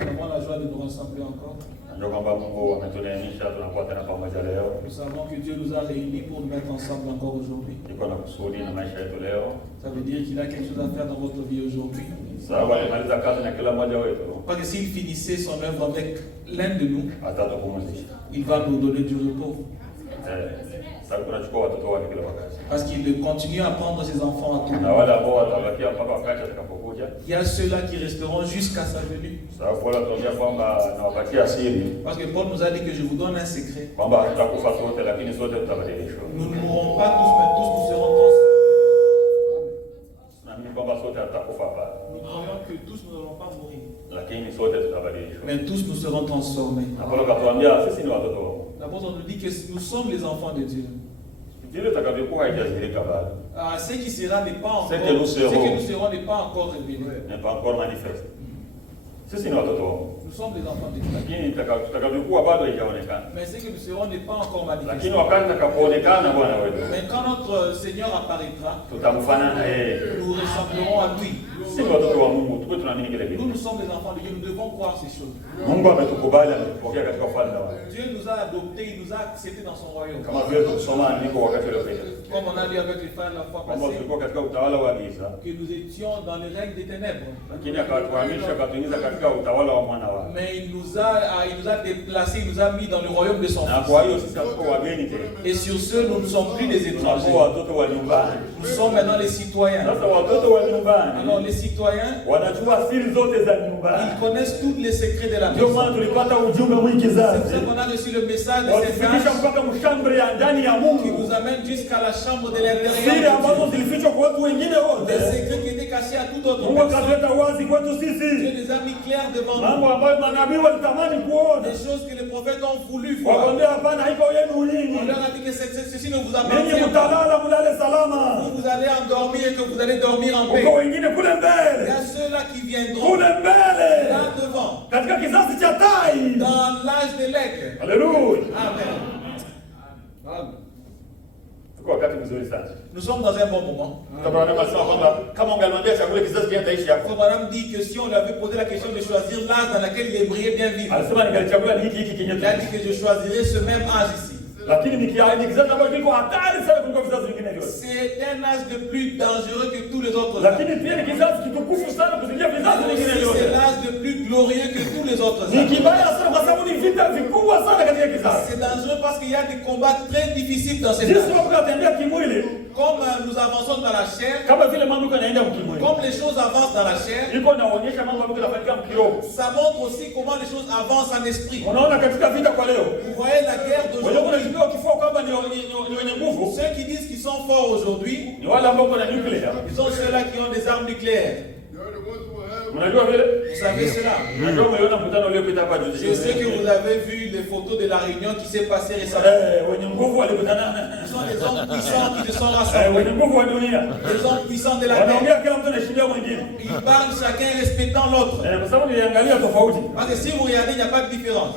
avons la joie de nous rassembler encore. Nous savons que Dieu nous a réunis pour nous mettre ensemble encore aujourd'hui. Ça veut dire qu'il a quelque chose à faire dans votre vie aujourd'hui. Parce que s'il finissait son œuvre avec l'un de nous, il va nous donner du repos. Parce qu'il continue à prendre ses enfants à tout. Il y a ceux-là qui resteront jusqu'à sa venue. Parce que Paul nous a dit que je vous donne un secret. Nous ne mourrons pas tous, mais tous nous serons transformés. Nous croyons que tous nous n'allons pas mourir. Mais tous nous serons transformés. D'abord, on nous dit que nous sommes les enfants de Dieu. Ce qui sera n'est pas encore, ce que nous serons n'est pas encore révélé. N'est pas encore manifeste. Nous sommes les enfants de Dieu. Mais ce que nous serons n'est pas encore manifesté. Mais quand notre Seigneur apparaîtra, nous ressemblerons à lui. Nous sommes les enfants de Dieu, nous devons croire ces choses. Dieu nous a adoptés, il nous a acceptés dans son royaume. Comme on a dit avec les frères la fois passée, que nous étions dans les règnes des ténèbres. Mais il nous a déplacés, il nous a mis dans le royaume de son Fils. Et sur ce, nous ne sommes plus des étrangers. Nous sommes maintenant les citoyens. Alors les citoyens, ils connaissent tous les secrets de la maison. C'est pour ça qu'on a reçu le message de cet ange qui nous amène jusqu'à la chambre de l'intérieur. Des secrets qui étaient cachés à toute autre personne. Dieu les a mis clairs devant nous. Des choses que les prophètes ont voulu voir. On leur a dit que ceci ne vous appartient pas. Vous allez endormir et que vous allez dormir en paix. Il y a ceux-là qui viendront là devant. Dans l'âge de l'aigle. Alléluia. Amen. Nous sommes dans un bon moment. Madame dit que si on lui avait posé la question de choisir l'âge dans lequel il aimerait bien vivre, il a dit que je choisirais ce même âge ici. C'est un âge de plus dangereux que tous les autres âges. C'est l'âge de plus glorieux que tous les autres âges. C'est dangereux parce qu'il y a des combats très difficiles dans cette âge. Comme nous avançons dans la chair, comme les choses avancent dans la chair, ça montre aussi comment les choses avancent en esprit. Vous voyez la guerre d'aujourd'hui. Ceux qui disent qu'ils sont forts aujourd'hui, ils sont ceux-là qui ont des armes nucléaires. Vous savez cela? Je sais que vous avez vu les photos de la réunion qui s'est passée récemment. Ce sont des hommes puissants qui se sont rassemblés. Des hommes puissants de la terre. Ils parlent chacun respectant l'autre. Parce que si vous regardez, il n'y a pas de différence.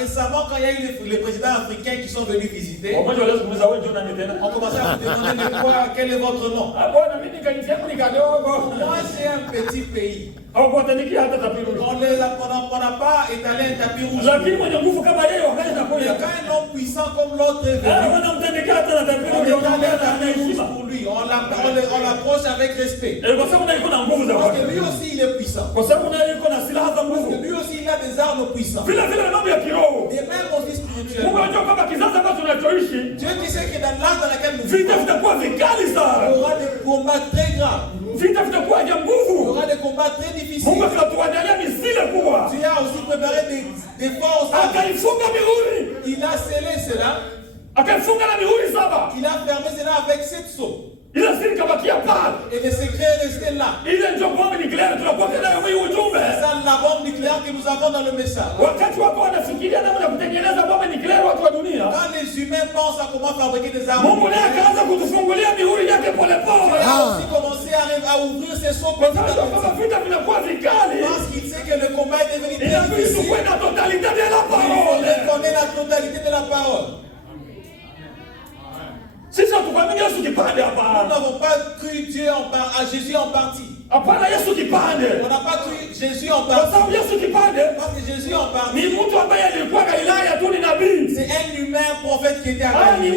Récemment, quand il y a eu les présidents africains qui sont venus visiter, on commençait à vous demander quel est votre nom. Moi, c'est un petit pays. On n'a pas étalé un tapis rouge. Mais quand un homme puissant comme l'autre est venu, on étale un tapis rouge pour lui. On l'approche avec respect. Parce que lui aussi, il est puissant. Parce que lui aussi, il a des armes puissantes. Et même aussi spirituellement. Dieu qui sait que dans l'âge dans lequel nous vivons, il y aura des combats très graves. Il y aura des combats très difficiles. Dieu a aussi préparé des forces. Il a scellé cela. Il a fermé cela avec 7 sceaux. Et le secret est resté là. C'est ça la bombe nucléaire que nous avons dans le message. Quand les humains pensent à comment fabriquer des armes, Dieu a aussi commencé à ouvrir ses sceaux petit à petit. Parce qu'il sait que le combat est devenu très difficile. Il connaît la totalité de la parole. Nous n'avons pas cru Dieu à Jésus en partie. On n'a pas cru Jésus en partie. Parce que Jésus en partie, c'est un humain prophète qui était à Galilée.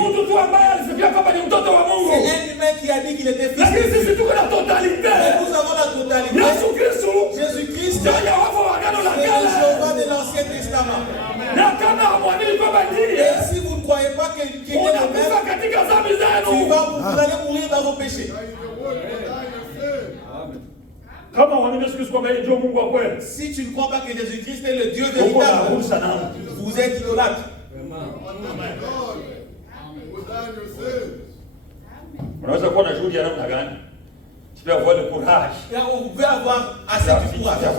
C'est un humain qui a dit qu'il était fils de Dieu. Mais nous avons la totalité. Jésus-Christ, c'est le Jéhovah de l'Ancien Testament. Et si vous ne croyez pas qu'il est le même, vous allez mourir dans vos péchés. Si tu ne crois pas que Jésus-Christ est le Dieu véritable, vous êtes idolâtre. Tu peux avoir le courage. Vous pouvez avoir assez de courage. Vous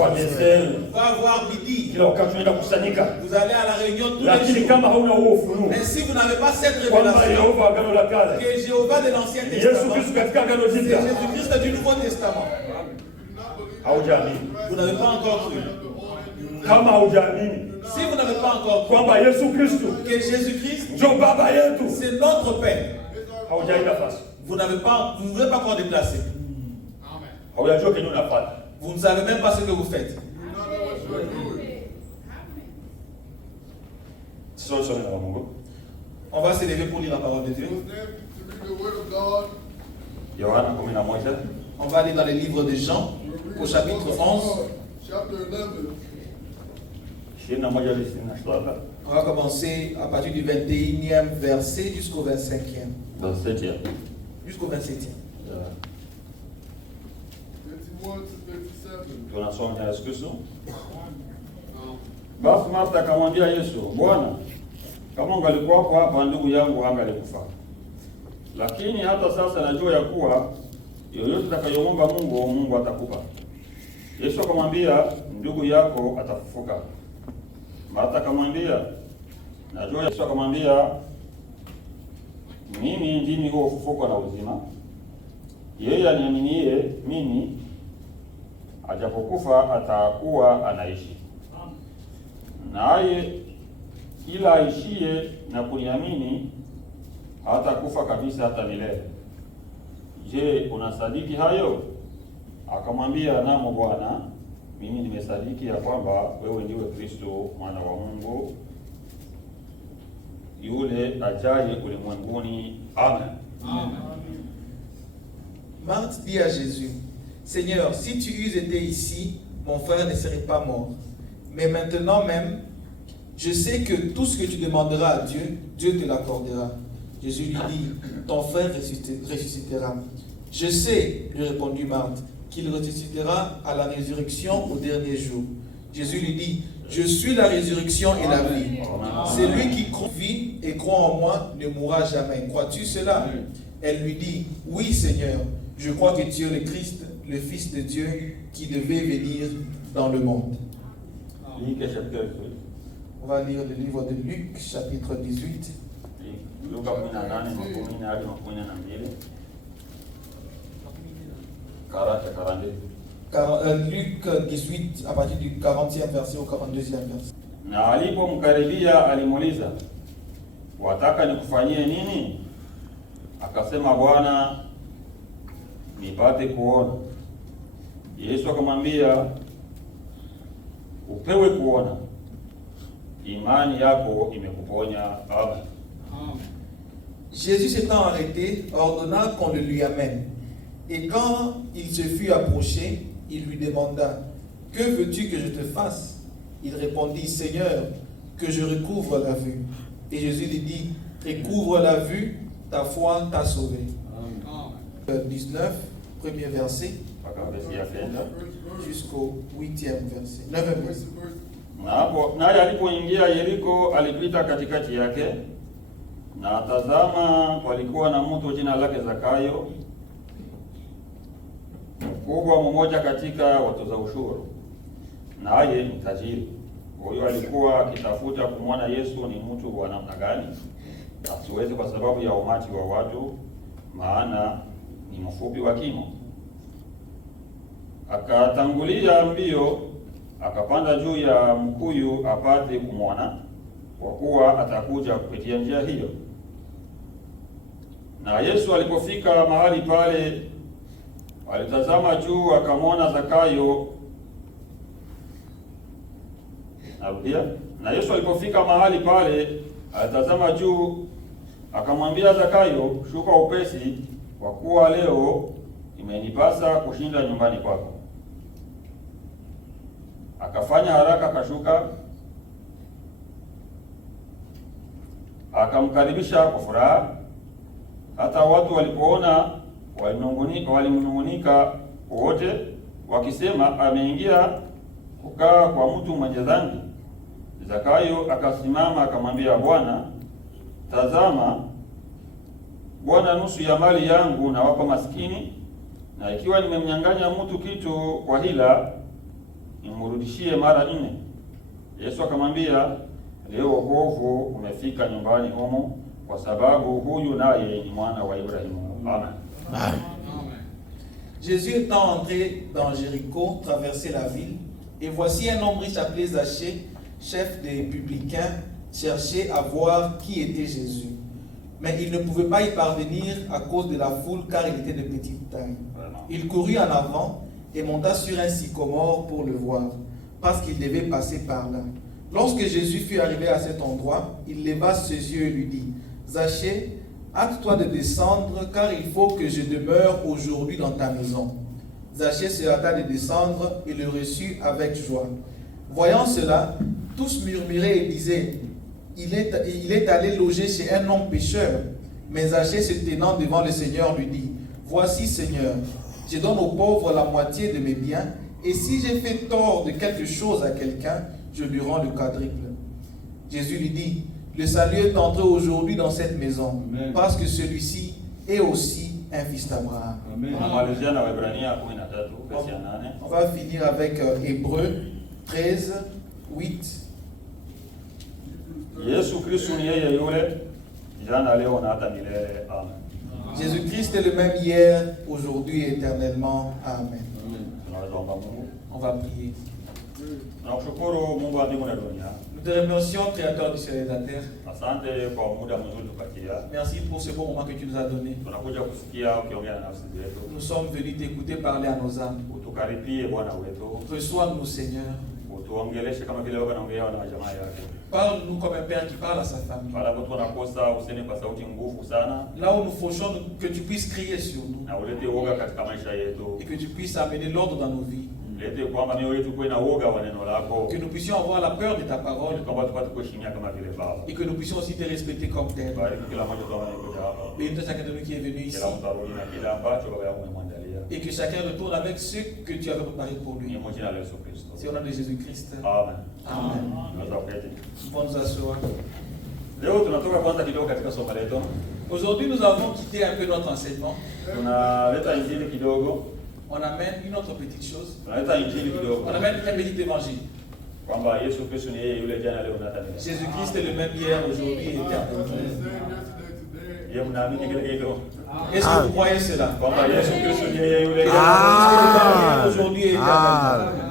pouvez avoir midi. Vous allez à la réunion tous les jours. Mais si vous n'avez pas cette révélation, que Jéhovah de l'Ancien Testament, c'est Jésus-Christ du Nouveau Testament. Vous n'avez pas encore cru. Si vous n'avez pas encore cru que Jésus-Christ, c'est notre Père, vous ne pouvez pas encore déplacer. Vous ne savez même pas ce que vous faites. On va se lever pour lire la parole de Dieu. On va aller dans le livre de Jean, au chapitre 11. On va commencer à partir du 21e verset jusqu'au 25e. Jusqu'au 27e. Tunasoma Yesu Kristo. Basi Martha akamwambia Yesu, Bwana, kama ungalikuwa hapa ndugu yangu hangalikufa. Lakini hata sasa najua ya kuwa yoyote atakayomwomba Mungu, Mungu atakupa. Yesu akamwambia, ndugu yako atafufuka. Martha akamwambia, najua. Yesu akamwambia, mimi ndimi huo ufufuko na uzima. Yeye aniaminie mimi, ajapokufa atakuwa anaishi. Naye ila aishie na kuniamini hatakufa kabisa hata milele. Je, unasadiki hayo? Akamwambia, naam Bwana, mimi nimesadiki ya kwamba wewe ndiwe Kristo mwana wa Mungu, yule ajaye ulimwenguni. Amen. Amen. Marthe dit à Jésus, Seigneur, si tu eusses été ici, mon frère ne serait pas mort. Mais maintenant même, je sais que tout ce que tu demanderas à Dieu, Dieu te l'accordera. Jésus lui dit, ton frère ressuscitera. Je sais, lui répondit Marthe, qu'il ressuscitera à la résurrection au dernier jour. Jésus lui dit, je suis la résurrection et la vie. Celui qui vit et croit en moi ne mourra jamais. Crois-tu cela? Elle lui dit, oui Seigneur, je crois que tu es le Christ, le Fils de Dieu, qui devait venir dans le monde. On va lire le livre de Luc, chapitre 18. Luc 18, à partir du 40e verset au 42e verset. Na alipomkaribia alimuuliza, wataka nikufanyie nini? Akasema, Bwana, nipate kuona. Yesu akamwambia, upewe kuona, imani yako imekuponya. Amen. Jésus s'étant arrêté, ordonna qu'on le lui amène. Et quand il se fut approché, il lui demanda, que veux-tu que je te fasse? Il répondit, Seigneur, que je recouvre la vue. Et Jésus lui dit, recouvre la vue, ta foi t'a sauvé. 19, premier verset, jusqu'au 8e verset. 9e verset. Naye alipoingia Yeriko, alipita katikati yake, na tazama, palikuwa na mtu jina lake Zakayo, mkubwa mmoja katika watoza ushuru, naye ni tajiri. Huyo alikuwa akitafuta kumwona Yesu ni mtu wa namna gani, asiweze kwa sababu ya umati wa watu, maana ni mfupi wa kimo. Akatangulia mbio, akapanda juu ya mkuyu apate kumwona, kwa kuwa atakuja kupitia njia hiyo. Na Yesu alipofika mahali pale, alitazama juu akamwona Zakayo. Narudia. Na Yesu alipofika mahali pale, alitazama juu akamwambia Zakayo, shuka upesi, kwa kuwa leo imenipasa kushinda nyumbani kwako. Akafanya haraka, akashuka, akamkaribisha kwa furaha. Hata watu walipoona walimnung'unika wote, wakisema, ameingia kukaa kwa mtu mwenye dhambi. Zakayo akasimama akamwambia, Bwana, tazama, Bwana, nusu ya mali yangu nawapa maskini, na ikiwa nimemnyang'anya mtu kitu kwa hila, nimrudishie mara 4. Yesu akamwambia, leo wokovu umefika nyumbani humu, kwa sababu huyu naye ni mwana wa Ibrahimu. Amen. Amen. Jésus étant entré dans Jéricho, traversait la ville, et voici un homme riche appelé Zachée, chef des publicains, cherchait à voir qui était Jésus. Mais il ne pouvait pas y parvenir à cause de la foule, car il était de petite taille. Il courut en avant et monta sur un sycomore pour le voir, parce qu'il devait passer par là. Lorsque Jésus fut arrivé à cet endroit, il leva ses yeux et lui dit, Zachée, hâte-toi de descendre, car il faut que je demeure aujourd'hui dans ta maison. Zachée se hâta de descendre et le reçut avec joie. Voyant cela, tous murmuraient et disaient, il est allé loger chez un homme pécheur. Mais Zachée, se tenant devant le Seigneur, lui dit, voici, Seigneur, je donne aux pauvres la moitié de mes biens, et si j'ai fait tort de quelque chose à quelqu'un, je lui rends le quadruple. Jésus lui dit, le salut est entré aujourd'hui dans cette maison, Amen. Parce que celui-ci est aussi un fils d'Abraham. On va finir avec Hébreux 13, 8. Jésus-Christ est le même hier, aujourd'hui et éternellement. Amen. On va prier. Nous te remercions, Créateur du ciel et de la terre. Merci pour ce bon moment que tu nous as donné. Nous sommes venus t'écouter parler à nos âmes. Reçois-nous, Seigneur. Parle-nous comme un père qui parle à sa famille. Là où nous fauchons, que tu puisses crier sur nous. Et que tu puisses amener l'ordre dans nos vies. Que nous puissions avoir la peur de ta parole. Et que nous puissions aussi te respecter comme tel. Bénis chacun de nous qui est venu ici. Et que chacun retourne avec ce que tu avais préparé pour lui. C'est au nom de Jésus-Christ. Amen. Amen. Nous nous asseoir. Aujourd'hui, nous avons quitté un peu notre enseignement. On amène une autre petite chose. On amène un petit évangile. Jésus-Christ est le même hier, aujourd'hui et éternellement. Est-ce que vous croyez cela? Jésus-Christ est le même aujourd'hui et éternellement.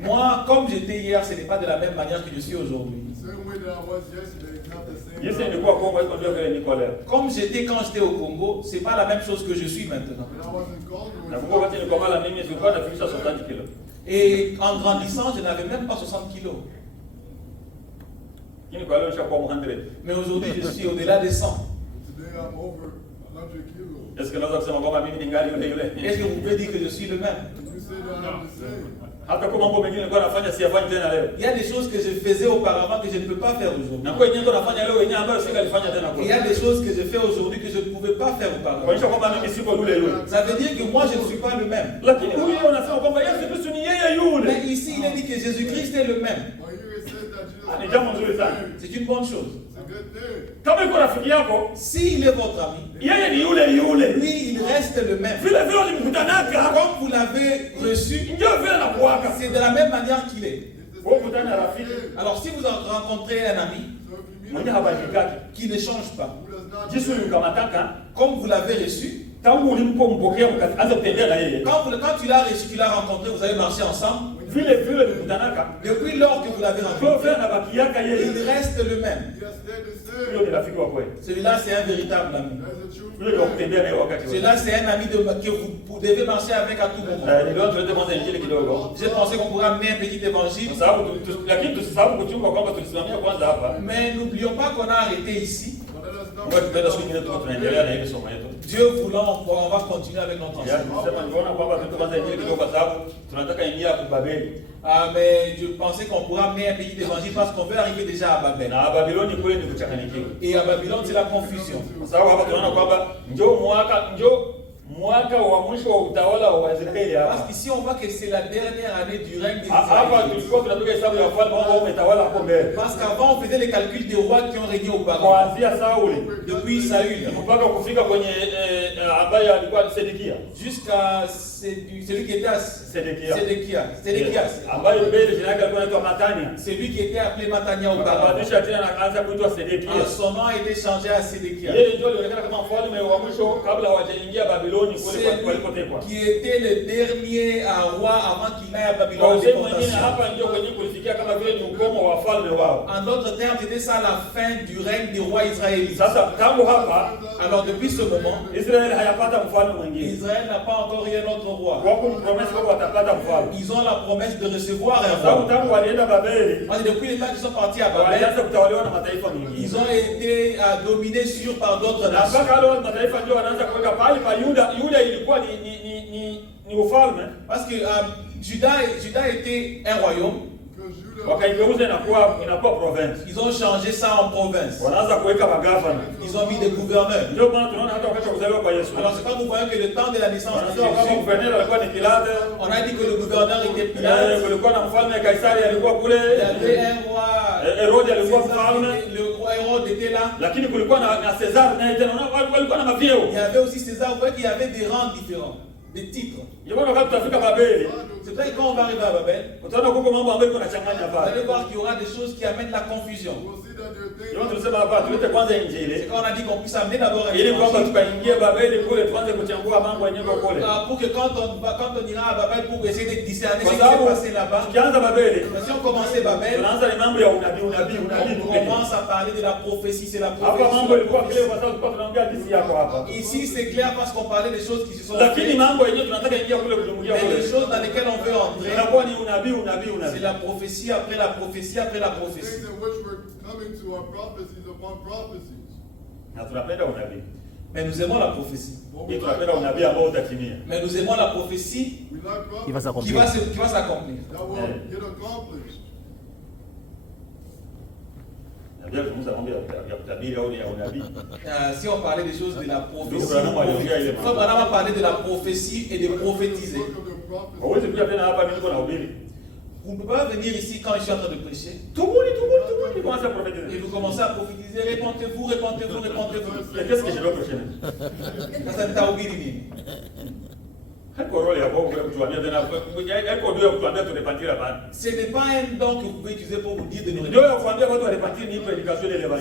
Moi, comme j'étais hier, ce n'est pas de la même manière que je suis aujourd'hui. Comme j'étais quand j'étais au Congo, ce n'est pas la même chose que je suis maintenant. Et en grandissant, je n'avais même pas 60 kilos. Mais aujourd'hui, je suis au-delà des 100. Est-ce que vous pouvez dire que je suis le même? Il y a des choses que je faisais auparavant que je ne peux pas faire aujourd'hui. Il y a des choses que je fais aujourd'hui que je ne pouvais pas faire auparavant. Ça veut dire que moi je ne suis pas le même. Mais ici il est dit que Jésus-Christ est le même. C'est une bonne chose. S'il est votre ami, lui il reste le même. Comme vous l'avez reçu, c'est de la même manière qu'il est. Alors si vous rencontrez un ami qui ne change pas, comme vous l'avez reçu, quand tu l'as reçu, tu l'as rencontré, vous avez marché ensemble, Depuis lors que vous l'avez rencontré, il reste le même. Celui-là, c'est un véritable ami. Celui-là, c'est un ami que vous devez marcher avec à tout moment. J'ai pensé qu'on pourrait amener un petit évangile. Mais n'oublions pas qu'on a arrêté ici. Dieu voulant, on va continuer avec notre enseignement. Mais je pensais qu'on pourrait amener un petit évangile parce qu'on veut arriver déjà à Babel. Et à Babylone, c'est la confusion. Parce qu'ici on voit que c'est la dernière année du règne des Israélites. Parce qu'avant on faisait les calculs des rois qui ont régné auparavant. Depuis Saül. Jusqu'à celui qui était à Sédéchias. Celui qui était appelé Matania auparavant. Son nom a été changé à Sédéchias. Qui était le dernier roi avant qu'il aille à Babylone. En d'autres termes, c'était ça la fin du règne des rois israélites. Alors depuis ce moment, Israël n'a pas encore eu un autre roi. Ils ont la promesse de recevoir un roi. Depuis les temps qu'ils sont partis à Babel, ils ont été dominés par d'autres nations. Parce que Juda était un royaume. Ils ont changé ça en province. Ils ont mis des gouverneurs. Alors c'est quand nous voyons que le temps de la naissance de Jésus, on a dit que le gouverneur était Pilate. Il y avait un roi. Le roi Hérode était là. Il y avait aussi César. Vous voyez qu'il y avait des rangs différents, des titres. C'est vrai que quand on va arriver à Babel, vous allez voir qu'il y aura des choses qui amènent la confusion. C'est quand on a dit qu'on puisse amener d'abord un évangile. Pour que quand on ira à Babel pour essayer de discerner ce qui s'est passé là-bas, si on commençait Babel, on commence à parler de la prophétie, c'est la prophétie. Ici c'est clair parce qu'on parlait des choses qui se sont faites. Mais les choses dans lesquelles on veut entrer, c'est la prophétie après la prophétie après la prophétie. Mais nous aimons la prophétie. Mais nous aimons la prophétie qui va s'accomplir. Si on parlait des choses de la prophétie, on va parler de la prophétie et de prophétiser. Vous ne pouvez pas venir ici quand je suis en train de prêcher. Tout le monde commence à prophétiser. Et vous commencez à prophétiser, répentez-vous. Et qu'est-ce que je dois prêcher? Ce n'est pas un don que vous pouvez utiliser pour vous dire de nous repentir.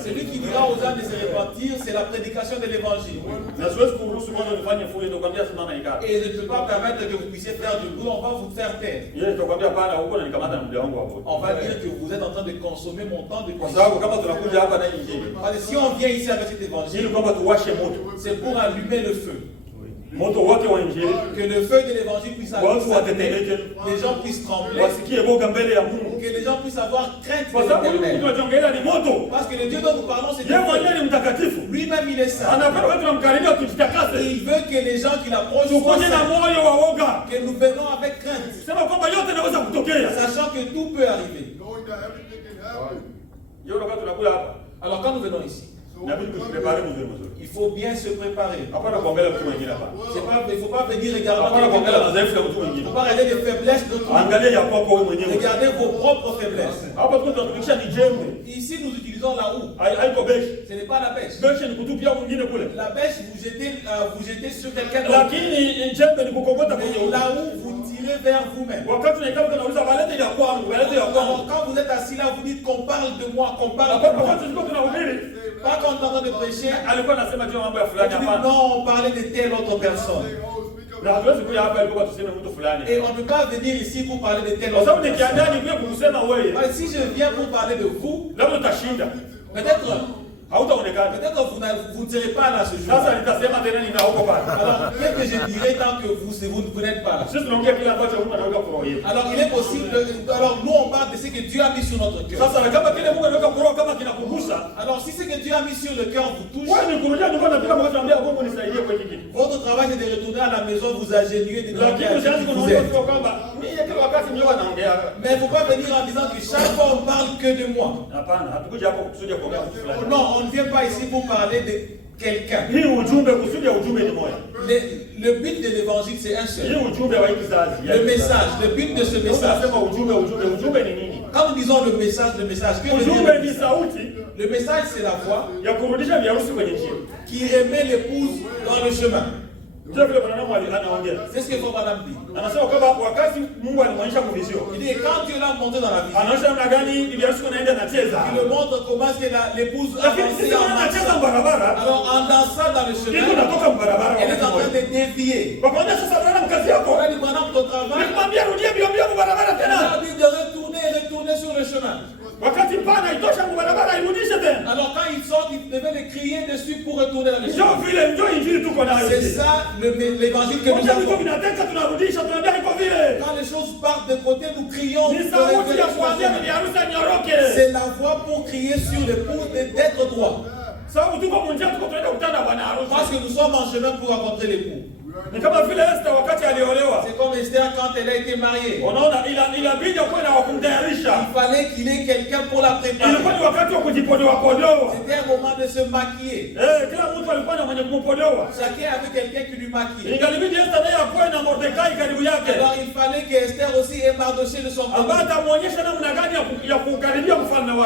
Celui qui dira aux âmes de se repentir, c'est la prédication de l'évangile. Et je ne peux pas permettre que vous puissiez faire du bruit, on va vous faire taire. On va dire que vous êtes en train de consommer mon temps de prêcher. Si on vient ici avec cet évangile, c'est pour allumer le feu. Que le feu de l'évangile puisse allumer, les gens puissent trembler, que les gens puissent avoir crainte de l'Éternel. Parce que le Dieu dont nous parlons, c'est Dieu. Lui-même, il est saint. Il veut que les gens qui l'approchent soient saints. Que nous venons avec crainte, sachant que tout peut arriver. Alors quand nous venons ici, il faut bien se préparer. Il ne faut pas venir regarder. Il ne faut pas regarder les faiblesses de tout. Regardez vos propres faiblesses. Ici, nous utilisons la houe. Ce n'est pas la bêche. La bêche, vous jetez sur quelqu'un d'autre. Mais la houe, vous tirez vers vous-même. Quand vous êtes assis là, vous dites qu'on parle de moi, qu'on parle de moi. Pas quand on est en train de prêcher, non, on parlait de telle autre personne. Et on ne peut pas venir ici pour parler de tel autre. Si je viens pour parler de vous, peut-être vous ne serez pas là ce jour. Alors, qu'est-ce que je dirais tant que vous n'êtes pas là? Alors, il est possible. Alors, nous, on parle de ce que Dieu a mis sur notre cœur. Alors, si ce que Dieu a mis sur le cœur vous touche, votre travail c'est de retourner à la maison, vous agenouiller, de demander à Dieu qui vous aide. Mais il ne faut pas venir en disant que chaque fois on parle que de moi. Non, on ne vient pas ici pour parler de quelqu'un. Le but de l'évangile c'est un seul. Le message, le but de ce message. Quand nous disons le message, que veut dire le message c'est la voix qui remet l'épouse dans le chemin. C'est ce que faut madame dit. Il dit quand Dieu l'a montré dans la vision, il le montre comment est-ce que l'épouse a avancé en marchant. Alors en dansant dans le chemin, elle est en train de dévier. On a dit pendant ton travail, il a dit de retourner sur le chemin. Alors quand il sort, il devait le crier dessus pour retourner dans le chemin. C'est ça l'évangile que nous avons. Quand les choses partent de côté, nous crions. C'est la voix pour crier sur l'épouse d'être droit. Parce que nous sommes en chemin pour rencontrer l'époux. C'est comme Esther quand elle a été mariée. Il fallait qu'il ait quelqu'un pour la préparer. C'était un moment de se maquiller. Chacun avait quelqu'un qui lui maquillait. Alors il fallait que Esther aussi ait Mardoché de son côté.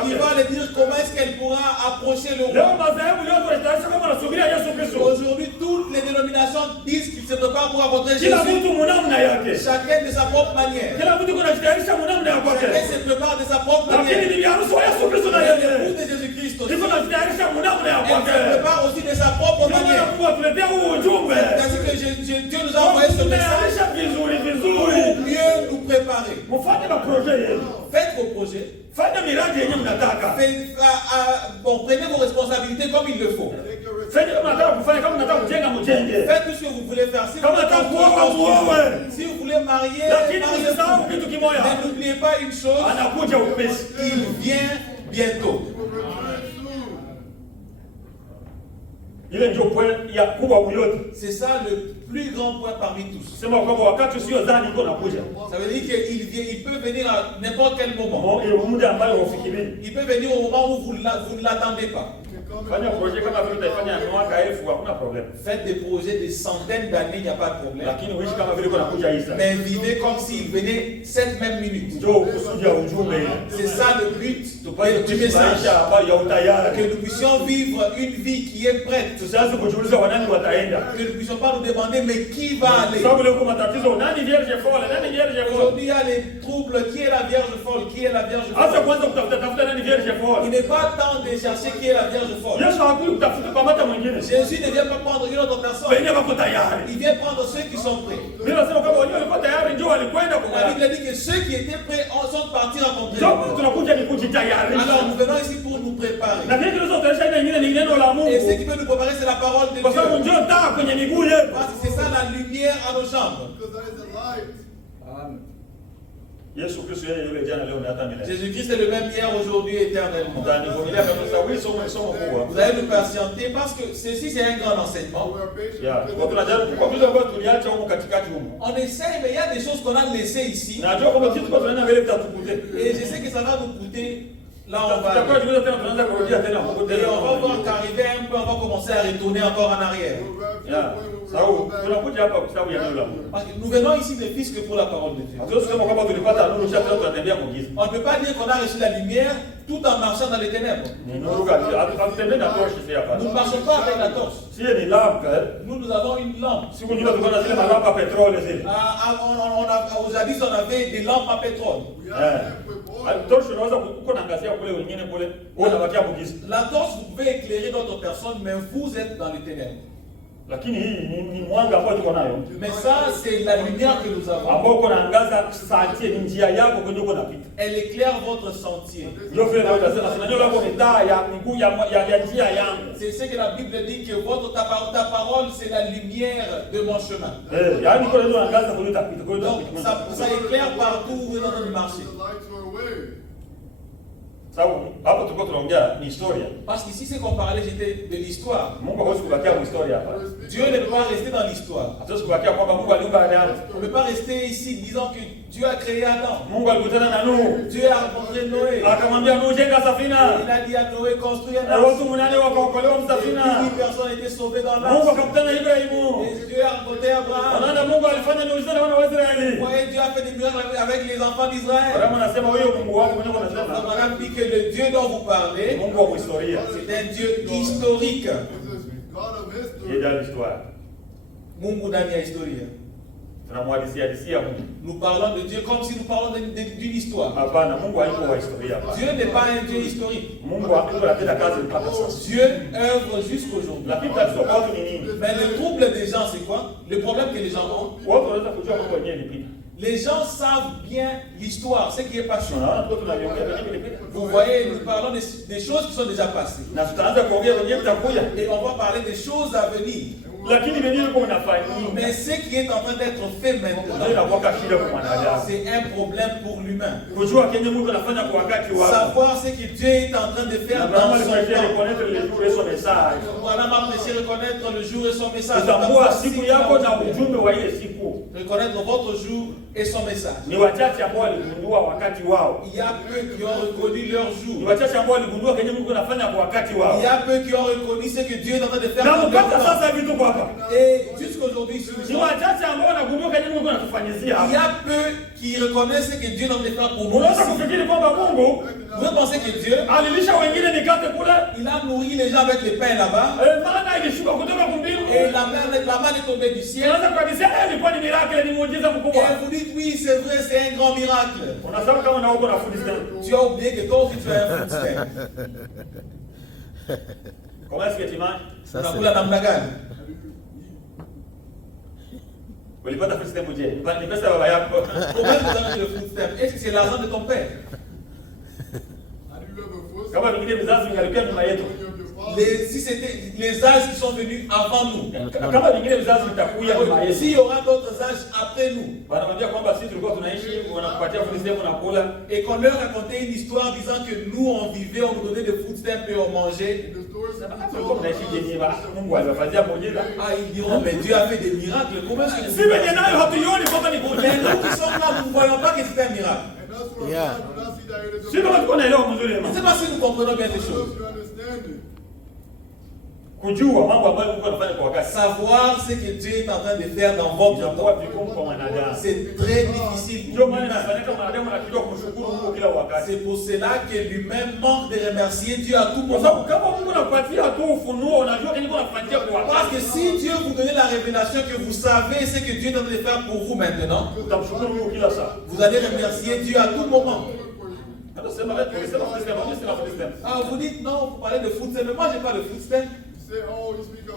Il va lui dire comment est-ce qu'elle pourra approcher le roi. Aujourd'hui, toutes les dénominations disent qu'ils se préparent pour rencontrer Jésus. Chacun de sa propre manière. Chacun se prépare de sa propre manière. L'épouse de Jésus-Christ aussi. Elle se prépare aussi de sa propre manière. C'est-à-dire que Dieu nous a envoyé ce message pour mieux nous préparer. Faites vos projets. Prenez vos responsabilités comme il le faut. Faites tout ce que vous voulez faire. Si vous voulez marier, ne n'oubliez pas une chose, il vient bientôt. C'est ça le plus grand point parmi tous. Ça veut dire qu'il peut venir à n'importe quel moment. Il peut venir au moment où vous ne l'attendez pas. Faites des projets de centaines d'années, il n'y a pas de problème. Mais vivez comme s'il venait cette même minute. C'est ça le but du message. Que nous puissions vivre une vie qui est prête. Que nous ne puissions pas nous demander mais qui va aller. Aujourd'hui il y a les troubles. Qui est la Vierge folle? Qui est la Vierge folle? Il n'est pas temps de chercher qui est la Vierge folle. Jésus ne vient pas prendre une autre personne. Il vient prendre ceux qui sont prêts. La Bible dit que ceux qui étaient prêts sont partis rencontrer. Alors nous venons ici pour nous préparer. Et ce qui peut nous préparer c'est la parole de Dieu. Parce que c'est ça la lumière à nos jambes. Amen. Jésus-Christ est le même hier, aujourd'hui, éternellement. Vous allez nous patienter parce que ceci c'est un grand enseignement. On essaye, mais il y a des choses qu'on a laissées ici. Et je sais que ça va nous coûter. Là, on va voir qu'arriver un peu, on va commencer à retourner encore en arrière. Parce que nous venons ici ne fût-ce que pour la parole de Dieu. On ne peut pas dire qu'on a reçu la lumière tout en marchant dans les ténèbres. Nous ne marchons pas avec la torche. Nous avons une lampe. Jadis on avait des lampes à pétrole. La torche, vous pouvez éclairer d'autres personnes, mais vous êtes dans les ténèbres. Lakini hii ni mwanga ambao tuko nayo. Mais ça, c'est la lumière que nous avons. Ambao kunaangaza sentier, ni njia yako kwenye uko napita. Elle éclaire votre sentier. Ndio vile ndio nasema sinajua lako ni taa ya miguu ya njia yangu. C'est ce que la Bible dit que ta parole c'est la lumière de mon chemin. Yaani kwa ndio anaangaza kwenye tapita. Donc ça éclaire partout où vous êtes en train de marcher. Sababu hapo tulikuwa tunaongea ni historia. Parce qu'ici c'est qu'on parlait c'était de l'histoire. Mungu hawezi kubakia kwa historia hapa. Dieu ne peut pas rester dans l'histoire. Hatuwezi kubakia kwamba Mungu aliumba Adamu. On ne peut pas rester ici disant que Dieu a créé Adam. Mungu alikutana na Nuhu. Dieu a rencontré Noé. Akamwambia Nuhu, jenga safina. Il a dit à Noé construis un Na arche. watu munane wakaokolewa msafina. 10 personnes étaient sauvées dans Mungu l'arche. akamtana Ibrahimu. Et Dieu a rencontré Abraham. Anaona Mungu alifanya miujiza na wana wa Israeli. Vous voyez, Dieu a fait des miracles avec les enfants d'Israël. Abraham anasema huyo Mungu wako mwenyewe unasema. Abraham dit que le Dieu dont vous parlez, Mungu wa historia. c'est un Dieu historique. Yeye ndio historia. Mungu ndani ya historia. Tunamwadisia Mungu. Nous parlons de Dieu comme si nous parlons d'une histoire. Hapana, Mungu hayuko wa historia. Dieu n'est pas un Dieu historique. Mungu anatenda kazi mpaka sasa. Dieu œuvre jusqu'aujourd'hui. Lakini tatizo kwa watu ni nini? Mais le trouble des gens, c'est quoi? Le problème que les gens ont. Watu wanaweza kujua mambo yenyewe ilipita. Les gens savent bien l'histoire, ce qui est passé. Unaona ndio tunaviongea yenyewe ilipita. Vous voyez, nous parlons des choses qui sont déjà passées. Na tutaanza kuongea yenyewe itakuja. Et on va parler des choses à venir. Lakini venyewe kwa unafanyika. Mais ce qui est en train d'être fait maintenant, Ndio inakuwa shida kwa mwanadamu. c'est un problème pour l'humain. Kujua kenye Mungu anafanya kwa wakati wake. Savoir ce que Dieu est en train de faire dans Abraham son alikuwa temps. reconnaître le jour et son message. Abraham a prêché reconnaître le jour et son message. Kutambua siku yako na ujumbe wa ile siku. Reconnaître votre jour et son message. Ni wachache ambao waligundua wakati wao. Il y a peu qui ont reconnu leur Ni jour. wachache ambao waligundua kenye Mungu anafanya kwa wakati wao. Il y a peu qui ont reconnu ce que Dieu est en train de faire Na dans leur mpaka temps. sasa hivi tuko hapa. Et jusqu'aujourd'hui, Ni wachache ambao wanagundua kenye Mungu anatufanyizia il y hapa. a peu qui reconnaissent ce que Dieu est en train de faire pour nous. Unaweza ici. kufikiri kwamba Mungu Vous pensez que Dieu, alilisha wengine mikate kule? il a nourri les gens avec les pains là-bas. Maana ilishuka kutoka kumbingu. Et la main est tombée du ciel. Unaweza kuhadithia ilikuwa ni miracle, ni muujiza mkubwa. Et vous dites oui, c'est vrai, c'est un grand miracle. Unasema kama na uko na food stamp. Tu as oublié que toi aussi tu as un food stamp. Comment est-ce que tu manges? Unakula namna gani? Ulipata food stamp je? Ni pesa ya baba yako. Comment vous avez le food stamp? Est-ce que c'est l'argent de ton père? Kama vingine vizazi vingalikuwa nyuma yetu. Si c'était les âges qui sont venus avant nous. Kama vingine vizazi vitakuja nyuma yetu. S'il y aura d'autres âges après nous. Wanamwambia kwamba sisi tulikuwa tunaishi, wanakupatia food stamp unakula. Et qu'on leur racontait une histoire disant que nous on vivait, on nous donnait des food stamps et on mangeait. Tulikuwa tunaishi yenyewe, Mungu aliwafanyia muujiza. Ah, ils diront, mais Dieu a fait des miracles. Comment est-ce que Si venye nayo hatuioni kwamba ni Mais muujiza. nous qui sommes là, nous ne voyons pas que c'est un miracle. Si kama tuko naelewa mzuri Je ne sais pas si nous comprenons bien ces choses. kujua mambo ambayo Mungu anafanya kwa wakati. Savoir ce que Dieu est en train de faire dans votre Inakuwa temps. vigumu kwa mwanadamu. C'est très difficile Ndio pour maana l'humain. inafanyika mwanadamu anatakiwa kumshukuru Mungu kila wakati. C'est pour cela que l'humain manque de remercier Dieu à tout Kwa sababu moment. kama Mungu anakupatia tu ufunuo, unajua kenye Mungu anafanyia kwa Parce wakati. que si Dieu vous donnait la révélation que vous savez ce que Dieu est en train de faire pour vous maintenant, Utamshukuru Mungu kila saa. vous allez remercier Dieu à tout moment. Anasema tulisema system. Ah, vous dites non, vous parlez de foot, mais moi j'ai pas de foot stamp.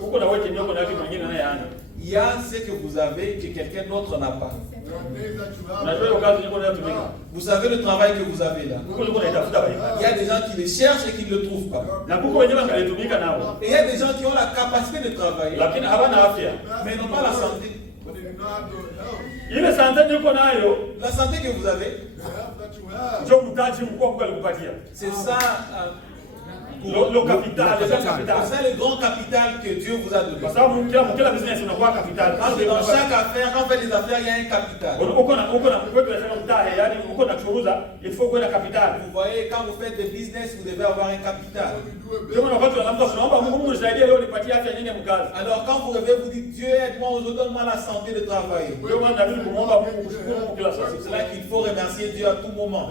Huko na wewe kenye uko na yake mwingine naye ana. Il y a ce que vous avez que quelqu'un d'autre n'a pas. Unajua hiyo kazi yako unayotumika. Vous savez le travail que vous avez là. Huko uko unaitafuta wewe. Il y a des gens qui le cherchent et qui ne le trouvent pas. Na huko wenyewe wanalitumika nao. Et il y a des gens qui ont la capacité de travailler, Lakini hawana afya. mais n'ont pas la santé. Ile sante niko nayo La santé que vous avez, ndio mtaji mkubwa Mungu alikupatia. c'est ça. Lo capital, le capital. C'est le grand capital que Dieu vous a donné. Kwa sababu kila business unakuwa capital. Parce que dans chaque affaire, quand on fait des affaires, il y a un capital. Uko na kwetu nasema mtahe, yani uko na churuza, il faut kuwa na capital. Vous voyez, quand vous faites des business, vous devez avoir un capital. Ndio maana wakati tunaomba Mungu nisaidie leo nipatie afya nyingi mkazi. Alors quand vous rêvez, vous dites Dieu aide-moi, donne-moi la santé de travailler. Ndio maana David kumwomba Mungu kushukuru Mungu kila saa. C'est cela qu'il faut remercier Dieu à tout moment.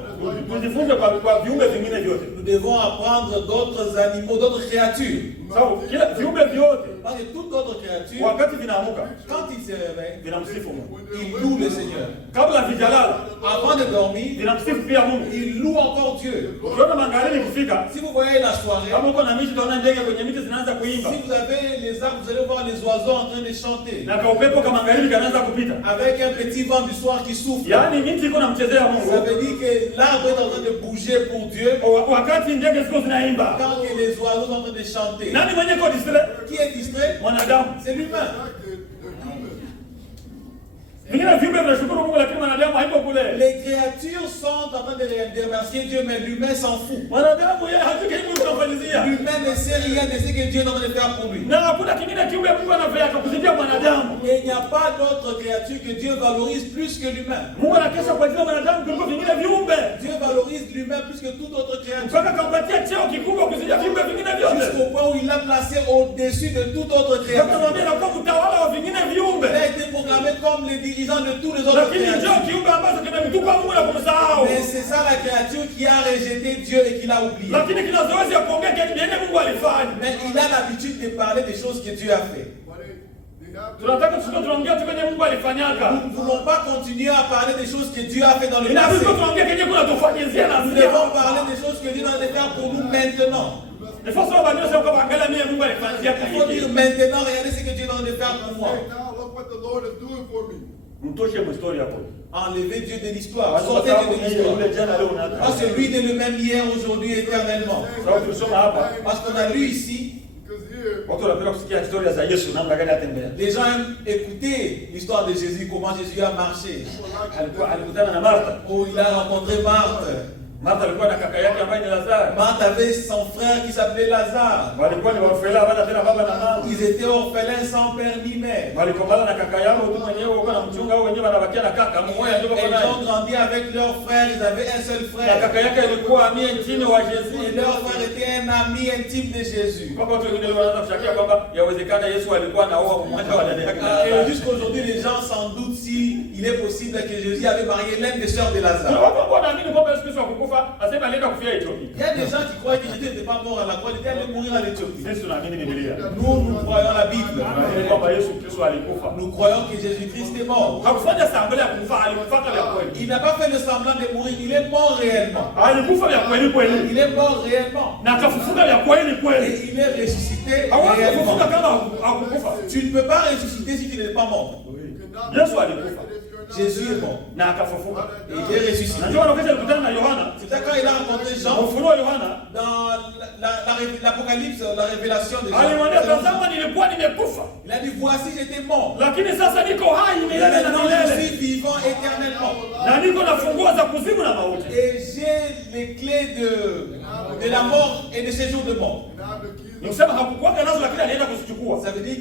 Tujifunze kwa viumbe vingine vyote. Nous devons apprendre d'autres animaux, d'autres créatures. Sawa, kila viumbe vyote Parce que toute autre créature, wakati vinaamuka quand il se réveille, vinamsifu Mungu. il loue le Seigneur. Kabla vijalala Avant de dormir, vinamsifu pia Mungu. il loue encore Dieu. Ukiona magharibi kufika, Si vous voyez la soirée, kama uko na miti utaona ndege kwenye miti zinaanza kuimba. si vous avez les arbres, vous allez voir les oiseaux en train de chanter. Na kaupepo kama magharibi kanaanza kupita. Avec un petit vent du soir qui souffle. Yaani miti iko namchezea Ça Mungu. veut dire que l'arbre est en train de bouger pour Dieu. Wakati ndege ziko zinaimba. Quand que les oiseaux sont en train de chanter. Nani mwenye ko distrait? Qui est distrait? Mwanadamu. C'est l'humain. Vingine viumbe vinashukuru Mungu lakini mwanadamu haiko kule. Les créatures sont en train de remercier Dieu, mais l'humain s'en fout. Mwanadamu yeye hajui kile Mungu anafanyia. L'humain ne sait rien de ce que Dieu est en train de faire pour lui. Na hakuna kingine kiumbe Mungu anafanya kukuzidia mwanadamu. Et il n'y a pas d'autre créature que Dieu valorise plus que l'humain. Mungu anakesha kwa ajili ya mwanadamu kuliko vingine viumbe. Dieu valorise l'humain plus que toute autre créature. Mpaka kampatia cheo kikubwa kuzidia viumbe vingine vyote. Jusqu'au point où il l'a placé au-dessus de toute autre Sasa créature. mwambie na kwa mtawala wa vingine viumbe. Il a été proclamé comme le dirigeant de tous les autres Lakini ndio créatures. kiumbe ambacho kimemtupa Mungu na kumsahau. Mais c'est ça la créature qui a rejeté Dieu et qui l'a oublié. Lakini kina zoezi ya kuongea kile Mungu alifanya. Mais il a l'habitude de parler des choses que Dieu a fait. Tunataka tusio tunaongea tu kwenye Mungu alifanyaka. Nous ne voulons pas continuer à parler des choses que Dieu a fait dans le Inabidi passé. tuongee kile kuna tufanyizia na Nous sisi. devons parler des choses que Dieu est en train de faire pour nous maintenant. Il faut savoir que sio kama angalia mimi Mungu alifanyia Il faut dire kile. maintenant, regardez ce que Dieu est en train de faire pour moi. Now look what the Lord is doing for me. Mtoshe mstori hapo. Enlevez Dieu de l'histoire. Sortez Dieu de l'histoire. Yule jana leo unataka. Parce que lui il est le même hier, aujourd'hui, éternellement. Sababu tulisoma hapa. Parce qu'on a lu ici, Because here, Watu wanapenda kusikia historia za Yesu namna gani atembea. les gens aiment écouter l'histoire de Jésus, comment Jésus a marché. Alikutana na Martha. Où il a rencontré Marthe. Martha alikuwa na kaka yake ambaye ni Lazaro. Marthe avait son frère qui s'appelait Lazare. Walikuwa ni wafela bana tena baba na mama. Ils étaient orphelins sans père ni mère. Walikombana na kaka yao tu mwenyewe uko na mchunga au wenyewe wanabakia na kaka mmoja ndio Ils kwa naye. ont grandi avec leur frère, ils avaient un seul Na frère. kaka yake alikuwa amie intime wa Et Yesu. leur frère était un ami intime de Jésus. Kwa watu wengine wanaanza kushakia kwamba yawezekana Yesu alikuwa anaoa mmoja wa dada yake. Et jusqu'aujourd'hui, les gens s'en doutent si il est possible que Jésus avait marié l'une des sœurs de Na Lazare. watu ambao wanaamini kwamba Yesu Kristo hakukufa, asema alienda kufia Ethiopia. Il y a des gens qui croient que Jésus n'était pas mort à la croix, il était allé mourir en Éthiopie. Sisi tunaamini Biblia. Nous, nous croyons la Bible. Tunaamini kwamba Yesu Kristo alikufa. Nous croyons que Jésus-Christ est mort. Hakufanya sambele ya kufa, alikufa vya kweli. Il n'a pas fait le semblant de mourir, il est mort réellement. Alikufa vya kweli kweli. Il est mort réellement. Na akafufuka vya kweli Et kweli. il est ressuscité Hawezi réellement. kufufuka kama hakukufa. Tu ne peux pas ressusciter si tu n'es pas mort. Yesu alikufa Jésus est mort. na akafufuka. Et il est ressuscité. Na ndio wakati alikutana na Yohana. C'est ça quand il a rencontré Jean Ufunuo Yohana. dans l'Apocalypse, la révélation de Alimwambia Jean. tazama nilikuwa nimekufa. Il a dit voici j'étais mort. Lakini sasa niko hai milele na Maintenant je milele. suis vivant éternellement. Na niko na funguo za kuzimu na mauti. Et j'ai les clés de la mort et de séjour de mort. now the keys Nikusema hakukuwa nazo lakini alienda kuzichukua. Ça veut dire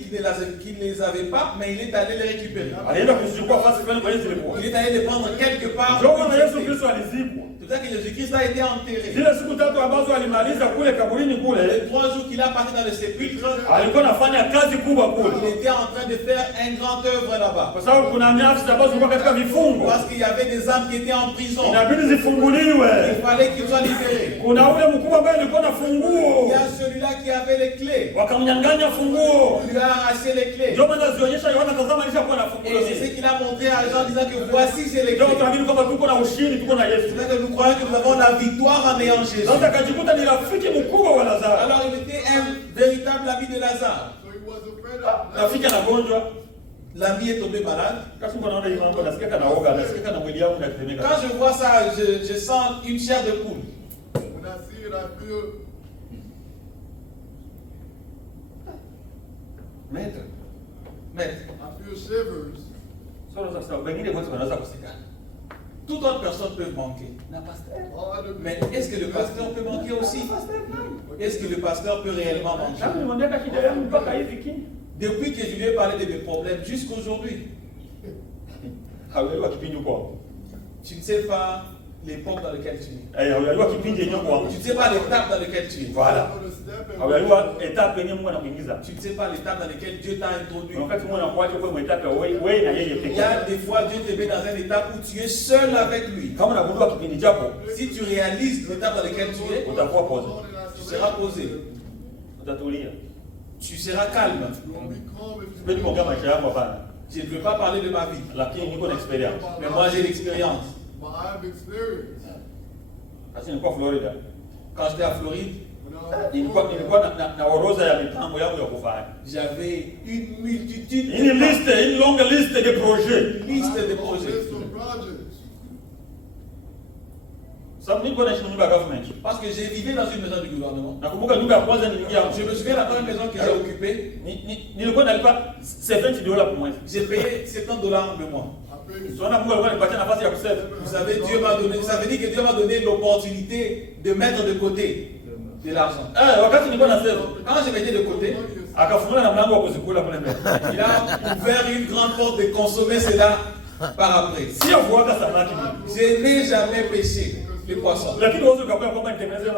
qu'il ne les avait pas, mais il est allé les récupérer. Alienda kuzichukua fasi fulani kwa Yesu ilikuwa. Il est allé les prendre quelque part. Ndio maana Yesu Kristo alizikwa. C'est ça que Jésus-Christ a été enterré. Zile siku tatu ambazo alimaliza kule kaburini kule, Les 3 jours qu'il a passé dans le sépulcre, alikuwa anafanya kazi kubwa kule. il était en train de faire un grand œuvre là-bas. Kwa sababu kuna nafsi ambazo zilikuwa katika vifungo. Parce qu'il y avait des âmes qui étaient en prison. Inabidi zifunguliwe. Il fallait qu'ils soient libérés. Kuna ule mkubwa ambaye alikuwa na Il funguo. y a celui-là qui avait les clés. Wakamnyang'anya funguo. Il lui a arraché les clés. Ndio maana zionyesha Yohana tazama alishakuwa na funguo. Et c'est ce qu'il a montré à Jean en disant que voici j'ai les Ndio clés. tunaamini kwamba tuko na ushindi, tuko na Yesu. C'est ça que nous croyons que nous avons la victoire en ayant Jésus. Sasa akajikuta ni rafiki mkubwa wa Lazaro. Alors il était un véritable ami de Lazare. so he was afraid of Rafiki anagonjwa. L'ami est tombé malade. Kasi mbona naona hii mambo nasikia kana oga, nasikia kana mwili wangu unatetemeka. Quand je vois ça, je sens une chair de poule. when I see it I feel Maître. I feel shivers. Sasa wengine wote wanaweza kusikana. Toute autre personne peut manquer. Na pastor. All other Mais people. est-ce que le pasteur peut manquer aussi? Est-ce que le pasteur peut réellement Tangu manquer? nimwambia shida yangu mpaka hivi kini. Depuis que je lui ai parlé de mes problèmes jusqu'aujourd'hui, Hauelewa kipindi uko. tu ne sais pas l'époque dans laquelle tu es. Hauelewa kipindi yenyewe kwa. Tu ne sais pas l'étape dans laquelle tu es. Voilà. I know the step and Hauelewa etape yenyewe Mungu anakuingiza. Tu ne sais pas l'étape dans laquelle Dieu t'a introduit. Wakati Mungu anakuacha kwa etape wewe na yeye Il pekee. y a des fois, Dieu te met dans une étape où tu es seul avec lui. Kama unagundua kipindi chako, Si tu réalises l'étape dans laquelle tu es, utakuwa pause. tu seras posé. Utatulia. tu seras calme. You won't be calm if you Sipendi kuongea maisha yangu hapana. Je ne veux pas parler de ma vie, Lakini niko na experience. mais moi j'ai l'expérience. But I have experience. Kasi nilikuwa Florida. Quand j'étais à Floride, Nilikuwa na orodha ya mipango yangu ya kufanya. j'avais une multitude Une longue liste de projets. une liste de List projets. of projects. Sababu nilikuwa naishi nyumba ya government. Parce que j'ai vécu dans une maison du gouvernement. Nakumbuka nyumba ya kwanza niliingia. Je me souviens la première maison que j'ai occupée, Nilikuwa nalipa $70 kwa mwezi. j'ai payé $70 le mois. I paid Tunaona Mungu alikuwa anipatia nafasi ya kusave. Vous savez, Dieu m'a donné, ça veut dire que Dieu m'a donné l'opportunité de mettre de côté de l'argent. Wakati nilikuwa na save, Quand je mettais de côté, akafungula na mlango wa kuzikula kule mbele. il a ouvert une grande porte de consommer cela par après. Sio kuwaka samaki. Je n'ai jamais pêché les poissons. Lakini wewe ukakuwa kwamba nitengeneze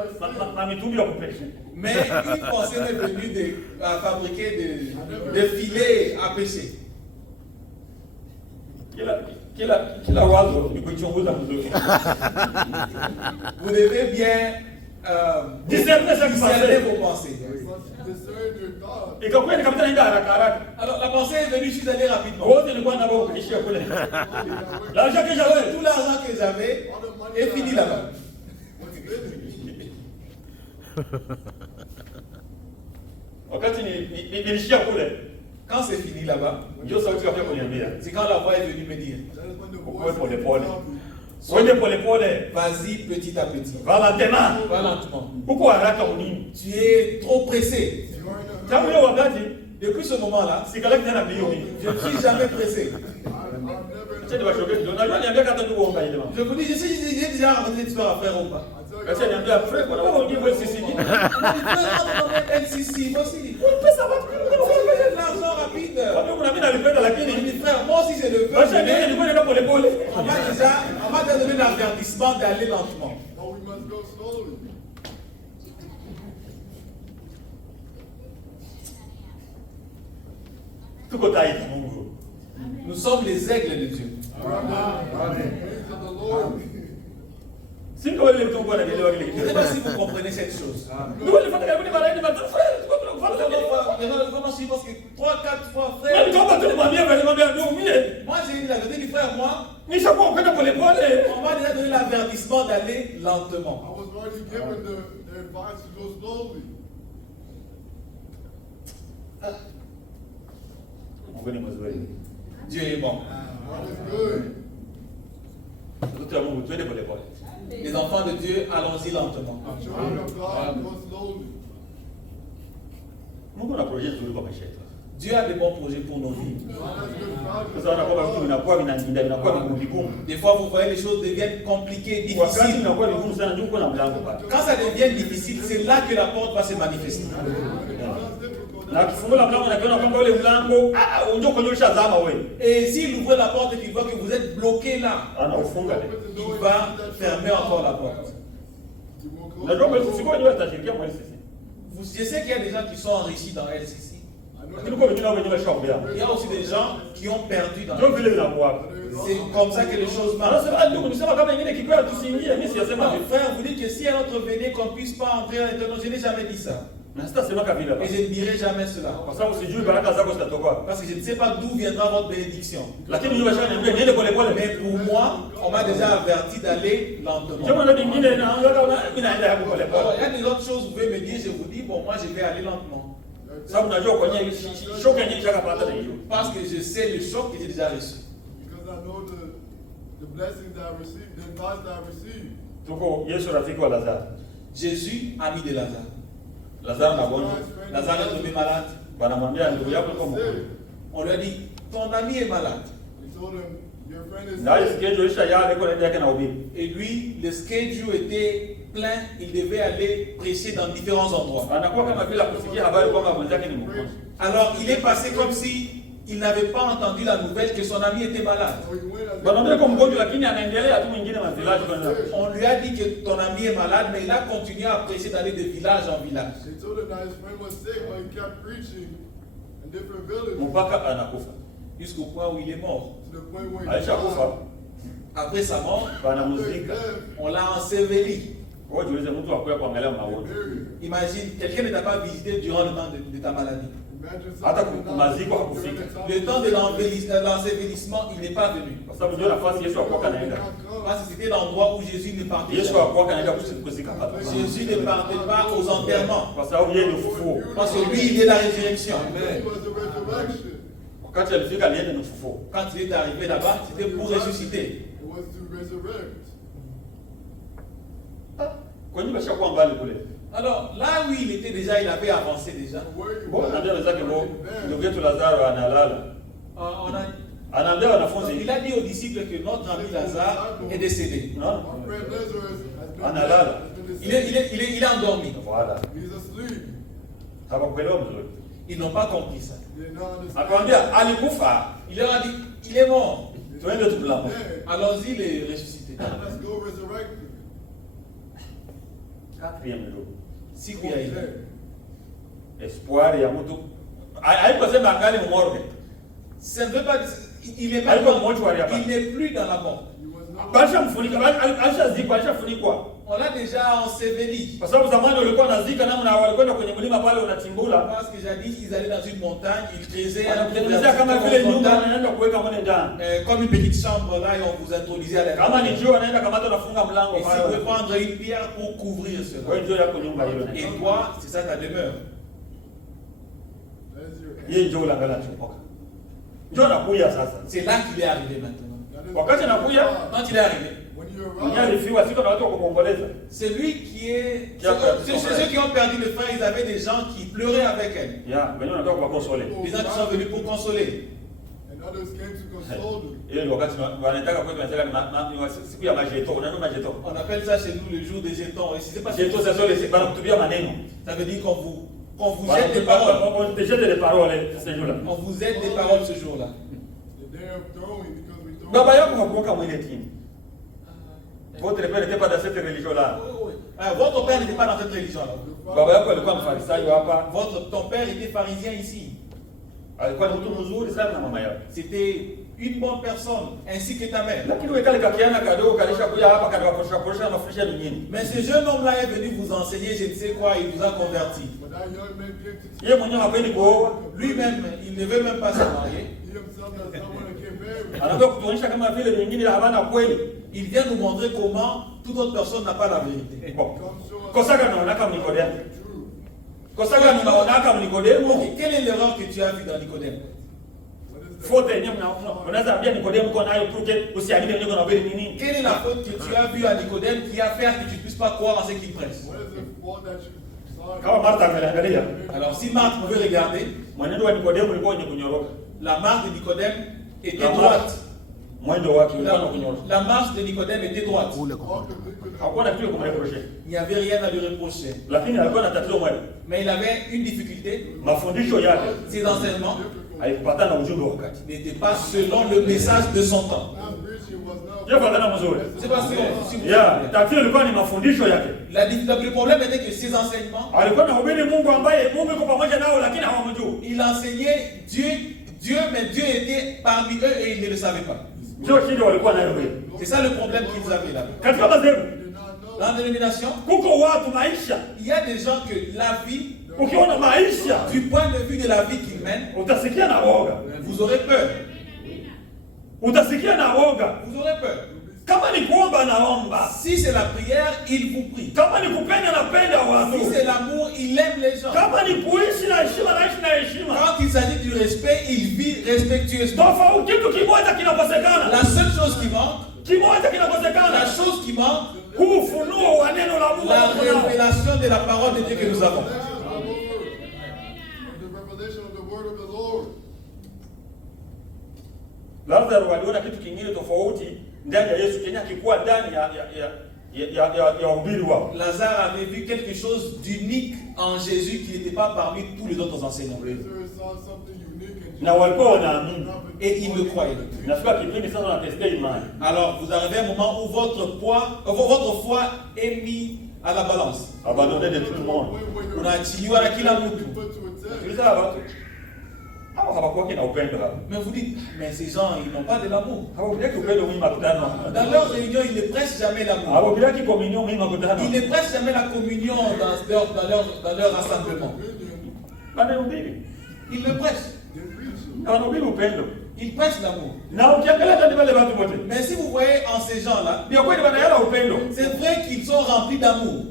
na mitumbi ya kupesha. Mais une pensée m'est venue à fabriquer des filets à pêcher. Kila wazo ni kuichunguza mzuri. Vous devez bien Discerner ce qui discerner passe. vos pensées. discern your thoughts. Ikakuwa ni kabisa naenda haraka haraka. Alors la pensée est venue, je suis allé rapidement. Wote nilikuwa na wao kuishia kule. L'argent que j'avais, Tout l'argent que j'avais est fini là-bas. wakati nilishia kule, Quand c'est fini là-bas, ndio sauti ya kuniambia, c'est quand la voix est venue me dire, That is when the Ukue voice pole is pole. talking. Uende pole pole, vas-y petit à petit, va lentement. va lentement. Uko haraka unini? Tu es trop pressé. You are in a Tangu hurry. hiyo wakati Depuis ce moment-là, sikalaki tena mbio mimi. je ne suis jamais pressé. I'm never in Acha a niwashoke hurry. kidogo. Najua niambia kata tu kuomba ile mama. Je vous dis, j'ai déjà raconté l'histoire à frère Omba. I tell Acha you, niambia frère, kwa nini unajua wewe sisi ni? LCC, moi aussi. Pesa watu. C'est de l'argent rapide. Kwa kuna mimi nalipenda Je lakini dis, frère, moi aussi je le veux. acha niende Mais nilikuwa naenda pole pole. on m'a déjà donné l'avertissement d'aller lentement. but we must go slowly. Tuko taifa Mungu. Nous sommes les aigles de Dieu. Praise of the Lord. Sio ile mtu bwana nielewa kile Je ne kitu. sais pas si vous comprenez cette chose. Ndio nilifanya karibu mara nyingi mara frère, tuko kufanya Il y en a vraiment suivi parce que 3-4 fois, na frère. nikaomba tu nimwambie vile nimwambia ndio mie. Moi j'ai dit la vérité, dit frère, moi, Nishakuwa kwenda pole pole. on m'a déjà donné l'avertissement d'aller I lentement. was already given the advice to go slowly. Mungu ni mzuri. Dieu est bon. God is good. Mtoto wa Mungu twende pole pole. Les enfants de Dieu, allons-y lentement. Children of God, go slowly. Mungu ana projet nzuri kwa maisha yetu. Dieu a de bons projets pour nos vies. God has good projects. Sasa unakuwa vitu vinakuwa vigumu. Des fois, vous voyez les choses deviennent compliquées, Wakati difficiles. inakuwa vigumu sana ndio uko na mlango pale. Quand ça devient difficile, c'est là que la porte va se manifester. Na kifungula mlango na kiona kwamba ule mlango unjo konyosha zama wewe. Et s'il ouvre la porte et qu'il voit que vous êtes bloqué là, Anaufunga. il va fermer encore la porte. Najua kwa sisi kwa nini tutashirikia kwa sisi. Je sais qu'il y a des gens qui sont enrichis dans LCC. Lakini kwa wengine wenyewe washaombea. Il y a aussi des gens qui ont perdu dans Ndio LCC. vile vinakuwa. C'est comme ça que les choses marchent. Anasema ndio kunisema kama ingine kikwea tusiingie, mimi siyasema Non, vile. frère, vous dites que si un autre venait, qu'on ne puisse pas entrer à l'intérieur. Je n'ai jamais dit ça. Na sitasema kabila Et basi. je ne dirai jamais cela. Kwa sababu sijui baraka zako zitatoka. Parce que je ne sais pas d'où viendra votre bénédiction. Lakini yeye ashaniambia niende pole pole. Mais pour moi, on m'a déjà averti d'aller lentement. Kama ndio nyingine naangalia mimi naenda hapo pole Alors, pole. il y a des autres choses, vous pouvez me dire, je vous dis, bon, moi je vais aller lentement. Sababu najua kwenye shoka yenyewe nishakapata na hiyo. Parce que je sais le choc que j'ai déjà reçu. Because I know the blessings that I received, the advice that I received. Tuko Yesu rafiki wa Lazaro. Jésus, ami de Lazare. Lazaro na gonjwa. Lazare est tombé malade. Wanamwambia ndugu yako yuko mgonjwa. On lui a dit, ton ami est malade. He told him, your friend is Na hiyo sick. schedule isha yale kwa nenda yake na ubiri. Et lui, le schedule était plein. Il devait aller prêcher dans différents endroits. Anakuwa kama vile kusikia habari kwamba mwenzake ni mgonjwa. Alors, il est passé comme si il n'avait pas entendu la nouvelle que son ami était malade. So he went as Wanamwambia yuko mgonjwa lakini anaendelea tu mwingine mazilaji kwa nini? On lui a dit que ton ami est malade, mais il a continué à prêcher d'aller de village en village. They told him that his friend was sick, but he kept preaching in different villages Mpaka anakufa. Jusqu'au point où il est mort. to the point where he Aisha kufa. Après sa mort, After his Wanamuzika. death, on l'a enseveli. Imagine, quelqu'un ne t'a pas visité durant le temps de ta maladie. Le temps de l'ensevelissement, il n'est pas venu. Parce que c'était l'endroit où Jésus ne partait pas. Jésus ne partait pas aux enterrements. Parce que lui, il est la résurrection. Quand il est arrivé là-bas, c'était pour ressusciter. Alors, là où il était déjà, il avait avancé déjà. Il a dit aux disciples que notre ami Lazare est décédé. Il est endormi. Ils n'ont pas compris ça. Il leur a dit, il est mort. Allons-y, les ressusciter. Quatrième jour. Siku ya ile. Espoir ya mtu. Haikusema angali morgue. Ça ne veut pas dire, il n'est plus dans la mort. On l'a déjà enseveli. Parce que jadis, ils allaient dans une montagne, ils creusaient comme une petite chambre là et on vous introduisait à l'intérieur. Et si vous pouvez prendre une pierre pour couvrir cela. Et toi, c'est ça ta demeure. C'est là qu'il est arrivé maintenant. Quand il est arrivé, c'est lui qui est. C'est ceux qui ont perdu le frère, ils avaient des gens qui pleuraient avec elle. Les gens qui sont venus pour consoler. On appelle ça chez nous le jour des jetons. Et si c'est pas ça veut dire qu'on vous jette des paroles. On vous aide des paroles ce jour-là. Votre père n'était pas dans cette religion-là. Votre père n'était pas dans cette religion-là. Ton père était pharisien ici. C'était une bonne personne, ainsi que ta mère. Mais ce jeune homme-là est venu vous enseigner, je ne sais quoi, il vous a converti. Lui-même, il ne veut même pas se marier. Il vient nous montrer comment toute autre personne n'a pas la vérité. Et quelle est l'erreur que tu as vue dans Nicodème? Quelle est la faute que tu as vue à Nicodème qui a fait que tu ne puisses pas croire en ce qu'il prêche? Alors si Marthe pouvait regarder, la marche de Nicodème était droite. La marche de Nicodème était droite. Il n'y avait rien à lui reprocher. Mais il avait une difficulté. Ses enseignements n'étaient pas selon le message de son temps. C'est parce que le problème était que ses enseignements, il enseignait Dieu, mais Dieu était parmi eux et ils ne le savaient pas. C'est ça le problème qu'ils avaient là. Dans la dénomination, il y a des gens que la vie, du point de vue de la vie qu'ils mènent, vous aurez peur. Vous aurez peur. Si c'est la prière, il vous prie. Si c'est l'amour, il aime les gens. Quand il s'agit du respect, il vit respectueusement. La seule chose qui manque, la révélation de la parole de Dieu que nous avons. Lazaro aliona kitu kingine tofauti ndani ya Yesu Kenya kikuwa ndani ya ubiri wao. Lazare avait vu quelque chose d'unique en Jésus qui n'était pas parmi tous les autres enseignants. Na walikuwa wanaamini et ils le croyaient. Nafika kipindi sasa wanatestia imani. Alors vous arrivez à un moment où votre foi est mise à la balance. Abandonné de tout le monde. Unaachiliwa na kila mtu. Mais vous dites, mais ces gens, ils n'ont pas de l'amour. Dans Dans leur réunion, ils ne prêchent jamais l'amour. Ils ne prêchent jamais la communion dans leur rassemblement. Ils le prêchent. Ils prêchent l'amour. Mais si vous voyez en ces gens-là, c'est vrai qu'ils sont remplis d'amour.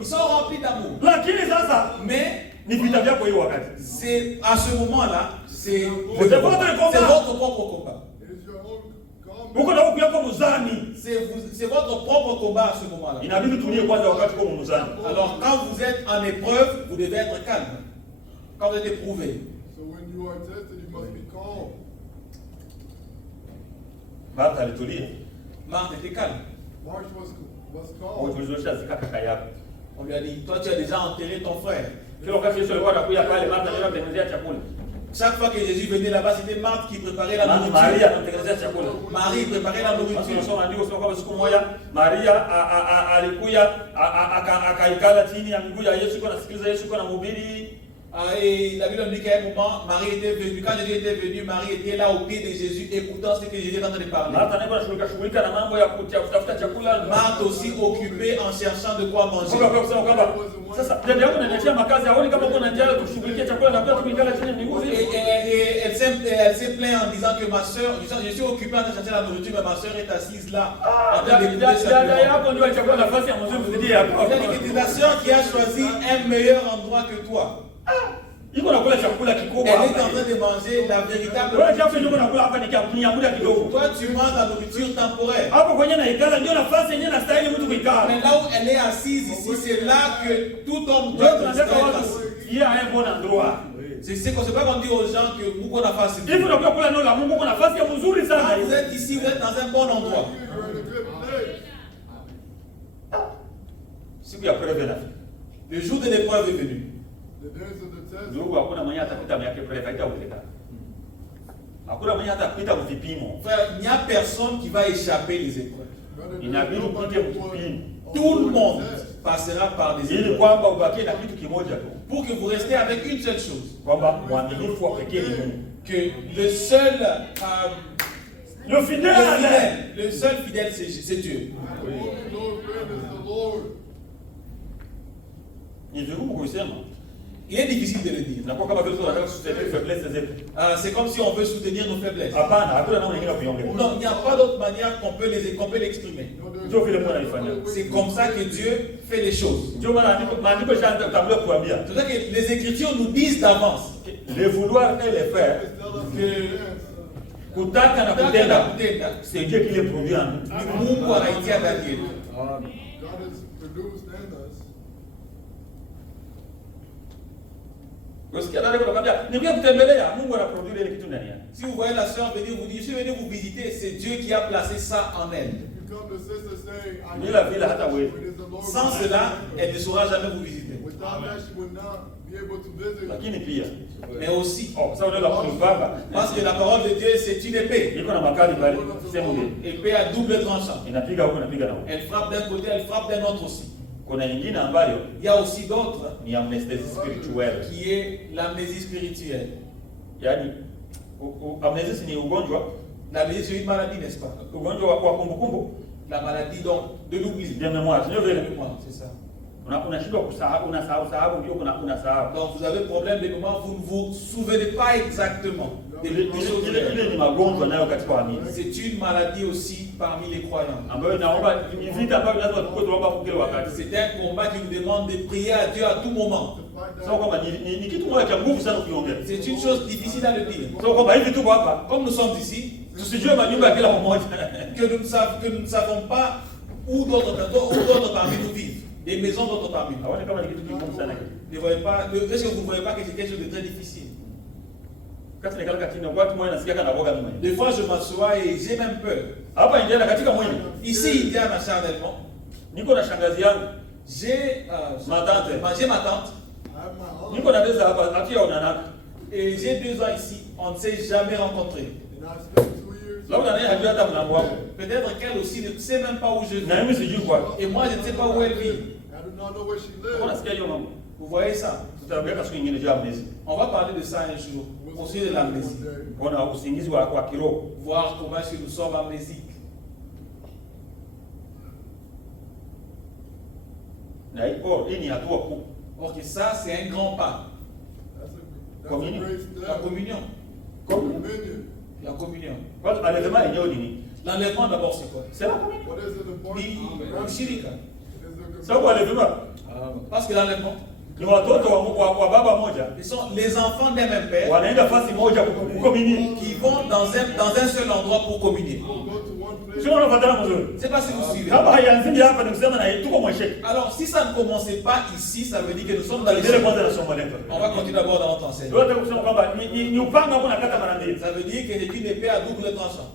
Ils sont remplis d'amour. Mais c'est à ce moment-là, c'est votre propre combat. C'est votre propre combat à ce moment-là. Alors quand vous êtes en épreuve, vous devez être calme. Quand vous êtes éprouvé. So when you are tested, you must be calm. Marthe était calme. March was calm. On lui a dit, toi tu as déjà enterré ton frère. Chaque fois que Jésus venait là-bas, c'était Marthe qui préparait la nourriture. Marie préparait la nourriture. Et la Bible dit qu'à un moment, Marie était venue. Quand Jésus était venu, Marie était là au pied de Jésus, écoutant ce que Jésus était en train de parler. Marthe aussi occupée en cherchant de quoi manger. Et elle s'est plainte en disant que ma soeur, je suis occupée en train de chercher la nourriture, mais ma soeur est assise là. Il a dit que c'est la soeur qui a choisi un meilleur endroit que toi. Elle est en train de manger la véritable nourriture. Toi, tu manges la nourriture temporaire. Mais là où elle est assise ici, c'est là que tout homme doit être assis. C'est pas qu'on dit aux gens que vous qu'on a face. Vous êtes ici, vous êtes dans un bon endroit. Le jour de l'épreuve est venu. Frère, il n'y a personne qui va échapper les épreuves. Tout le monde passera par des épreuves. Pour que vous restiez avec une seule chose. Que le seul fidèle, c'est Dieu. Il est difficile de le dire. C'est comme si on veut soutenir nos faiblesses. Non, il n'y a pas d'autre manière qu'on peut l'exprimer. C'est comme ça que Dieu fait les choses. C'est pour ça que les Écritures nous disent d'avance. Le vouloir et le faire. C'est Dieu qui les produit en nous. God has produced in us. Si vous voyez la soeur venir vous dire, je suis venu vous visiter, c'est Dieu qui a placé ça en elle. Sans cela, elle ne saura jamais vous visiter. Mais aussi, parce que la parole de Dieu, c'est une épée. Épée à double tranchant. Elle frappe d'un côté, elle frappe d'un autre aussi. Il y a aussi d'autres qui est l'amnésie spirituelle. L'amnésie, c'est une maladie, n'est-ce pas? La maladie donc de l'oubli. C'est ça. Donc vous avez problème de mémoire, vous ne vous souvenez pas exactement des choses. C'est une maladie aussi parmi les croyants. C'est un combat qui nous demande de prier à Dieu à tout moment. C'est une chose difficile à le dire. Comme nous sommes ici, que nous ne savons pas où d'autres parmi nous vivent. Des maisons d'autres parmi nous. Ne voyez pas, est-ce que vous ne voyez pas que c'est quelque chose de très difficile? Des fois je m'assois et j'ai même peur. Ici, Indiana, charnellement, j'ai ma tante. Et j'ai 2 ans ici, on ne s'est jamais rencontrés. Peut-être qu'elle aussi ne sait même pas où je vis. Et moi je ne sais pas où elle vit. Vous voyez ça? Tutaongea siku nyingine juu ya amnesia. On va parler de ça un jour, au sujet de l'amnésie. Kuna usingizi wa kiroho. Voir comment est-ce que nous sommes amnésiques. Na hii ni hatua kubwa. Or que ça, c'est un grand pas. That's a great La step. communion. Communion. La communion. Kwanza enlèvement yenyewe ni nini? L'enlèvement d'abord, c'est quoi? C'est la communion. What is it the point? Ni ushirika. Sababu enlèvement Parce que l'enlèvement, ni watoto wa baba moja ils sont les enfants d'un même père wanaenda fasi moja kukomini. qui vont dans un seul endroit pour communier. Go to one place. Sio unafuatana mzuri. Je ne sais pas si vous suivez. Kama haianzii hapa ni kusema na tuko mwesheki. Alors, si ça ne commençait pas ici, ça veut dire que nous sommes dans les Ile kwanza nasoma leto. On va continuer d'abord dans notre enseignement. Ndio kusema kwamba ni upanga ambao unakata mara mbili. Ça veut dire que c'est une épée à double tranchant.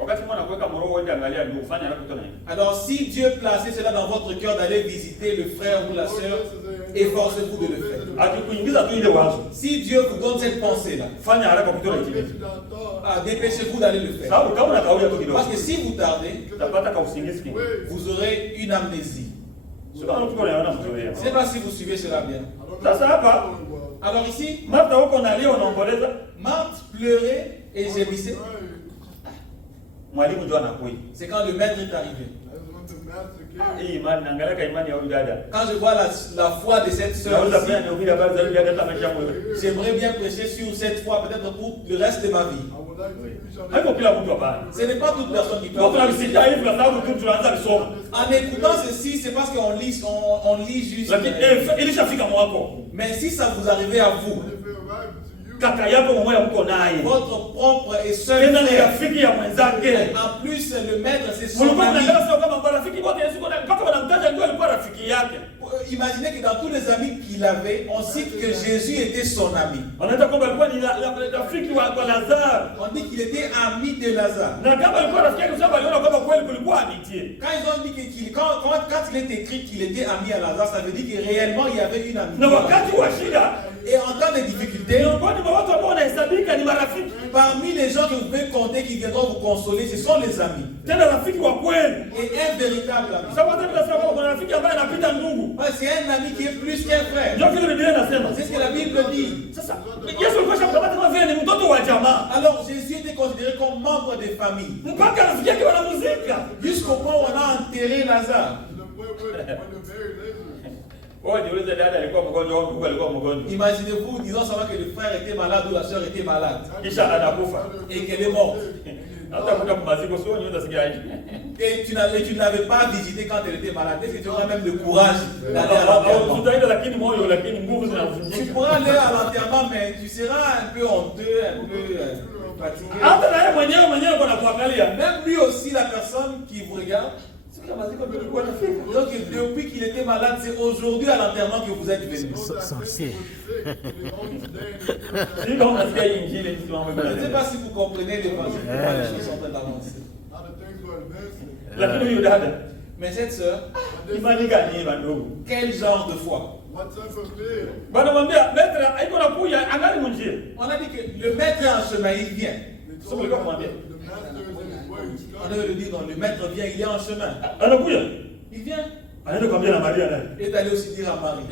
Wakati mwana kuweka mroho wote angalia ndio ufanye haraka kutoka nini. Alors, si Dieu plaçait cela dans votre cœur d'aller visiter le frère ou la sœur, efforcez-vous de le faire. Akikuingiza tu ile wazo. Si Dieu vous donne cette pensée-là, Fanya haraka kutoka Get nini. you down thought. dépêchez-vous d'aller le faire. Sababu kama unakawia tu kidogo. Parce que si vous tardez, Utapata ka usingizi kingi. vous aurez une amnésie. Sio kama tuko naona mzuri. Je ne sais pas si vous suivez cela bien. I don't Sasa hapa know. Alors ici, Martha huko nalia unaomboleza, Marthe pleurait et gémissait. mwalimu ndio anakuja. C'est quand le maître est arrivé. That's when the master came. Hii imani naangalia imani ya huyu dada. Quand je vois la foi de cette sœur Naweza ici, pia nihubiri habari za huyu dada hata maisha yangu yote. j'aimerais bien prêcher sur cette foi peut-être pour le reste de ma vie. I would like to preach on Haiko it. kila mtu hapana. Ce n'est pas toute personne qui peut. Kwa tunamsikia hivi kwa sababu tu tunaanza kusoma. En écoutant ceci, c'est parce qu'on lit, on lit juste. Lakini ilishafika mwako. Mais si ça vous arrivait à vous, If it arrived to you, Kaka yako mmoja mko naye. votre propre et seul Tena ni frère, rafiki ya mwenzake. en plus le maître c'est son Mulikuwa ami. mnaangalia sio kama marafiki wote Yesu kuna mpaka wanamtaja ndio alikuwa rafiki yake. Imaginez que dans tous les amis qu'il avait, on cite que Jésus était son ami. Wanaita kwamba alikuwa ni rafiki wa Lazaro. On dit qu'il était ami de Lazare. Na kama alikuwa rafiki yake sababu aliona kwamba kweli kulikuwa amitié. Quand ils ont dit quand il est écrit qu'il était ami à Lazare, ça veut dire que réellement il y avait une amitié. Na wakati wa shida Et en temps de difficulté, miongoni mwa watu ambao wanahesabika ni marafiki. parmi les gens que vous pouvez compter qui viendront vous consoler, ce sont les amis. Tena rafiki wa kweli. Et un véritable ami. Sababu hata tunasema kwamba kuna rafiki ambaye anapita ndugu. Ouais, c'est un ami qui est plus qu'un frère. Ndio kile Biblia inasema. C'est ce que la Bible dit. Sasa Yesu alikuwa shamkamata kama vile ni mtoto wa jamaa. Alors Jésus était considéré comme membre des familles. Mpaka rafiki yake wanamuzika. Jusqu'au point où on a enterré Lazare. to the point when they buried Lazarus. Wewe niulize dada alikuwa mgonjwa au ndugu alikuwa mgonjwa. Imaginez-vous, disons seulement que le frère était malade ou la soeur était malade. Kisha anakufa. Et qu'elle est morte. Hata kuta maziko sio nyonda sikiaje. Et tu ne l'avais pas visité quand elle était malade. Est-ce que tu auras même le courage d'aller à l'enterrement? Tutaenda lakini moyo lakini nguvu Tu zinavunjika. pourras aller à l'enterrement, mais tu seras un peu honteux, un peu fatigué. Hata na yeye mwenyewe kwa kuangalia. Même lui aussi, la personne qui vous regarde. Donc depuis qu'il était malade, c'est aujourd'hui à l'enterrement que vous êtes venu. Sorcier. Sio unasikia injili msimamo Je ne sais mbele. pas si vous comprenez les pensées, comment les choses sont en train d'avancer. How the things were advancing. Lakini huyu dada Mais cette sœur, imani gani bandugu? quel genre de foi? What type of faith? Bana mwambia Petra haiko nakuja angali munjia. On a dit que le maître est en chemin, il vient. They So told we him got that one there. the master is in his way. He's On coming. devait le dire, non, le maître vient, il est en chemin. Anakuja. Il vient. Anaenda kwambia na Maria naye. Il est allé aussi dire à Marie,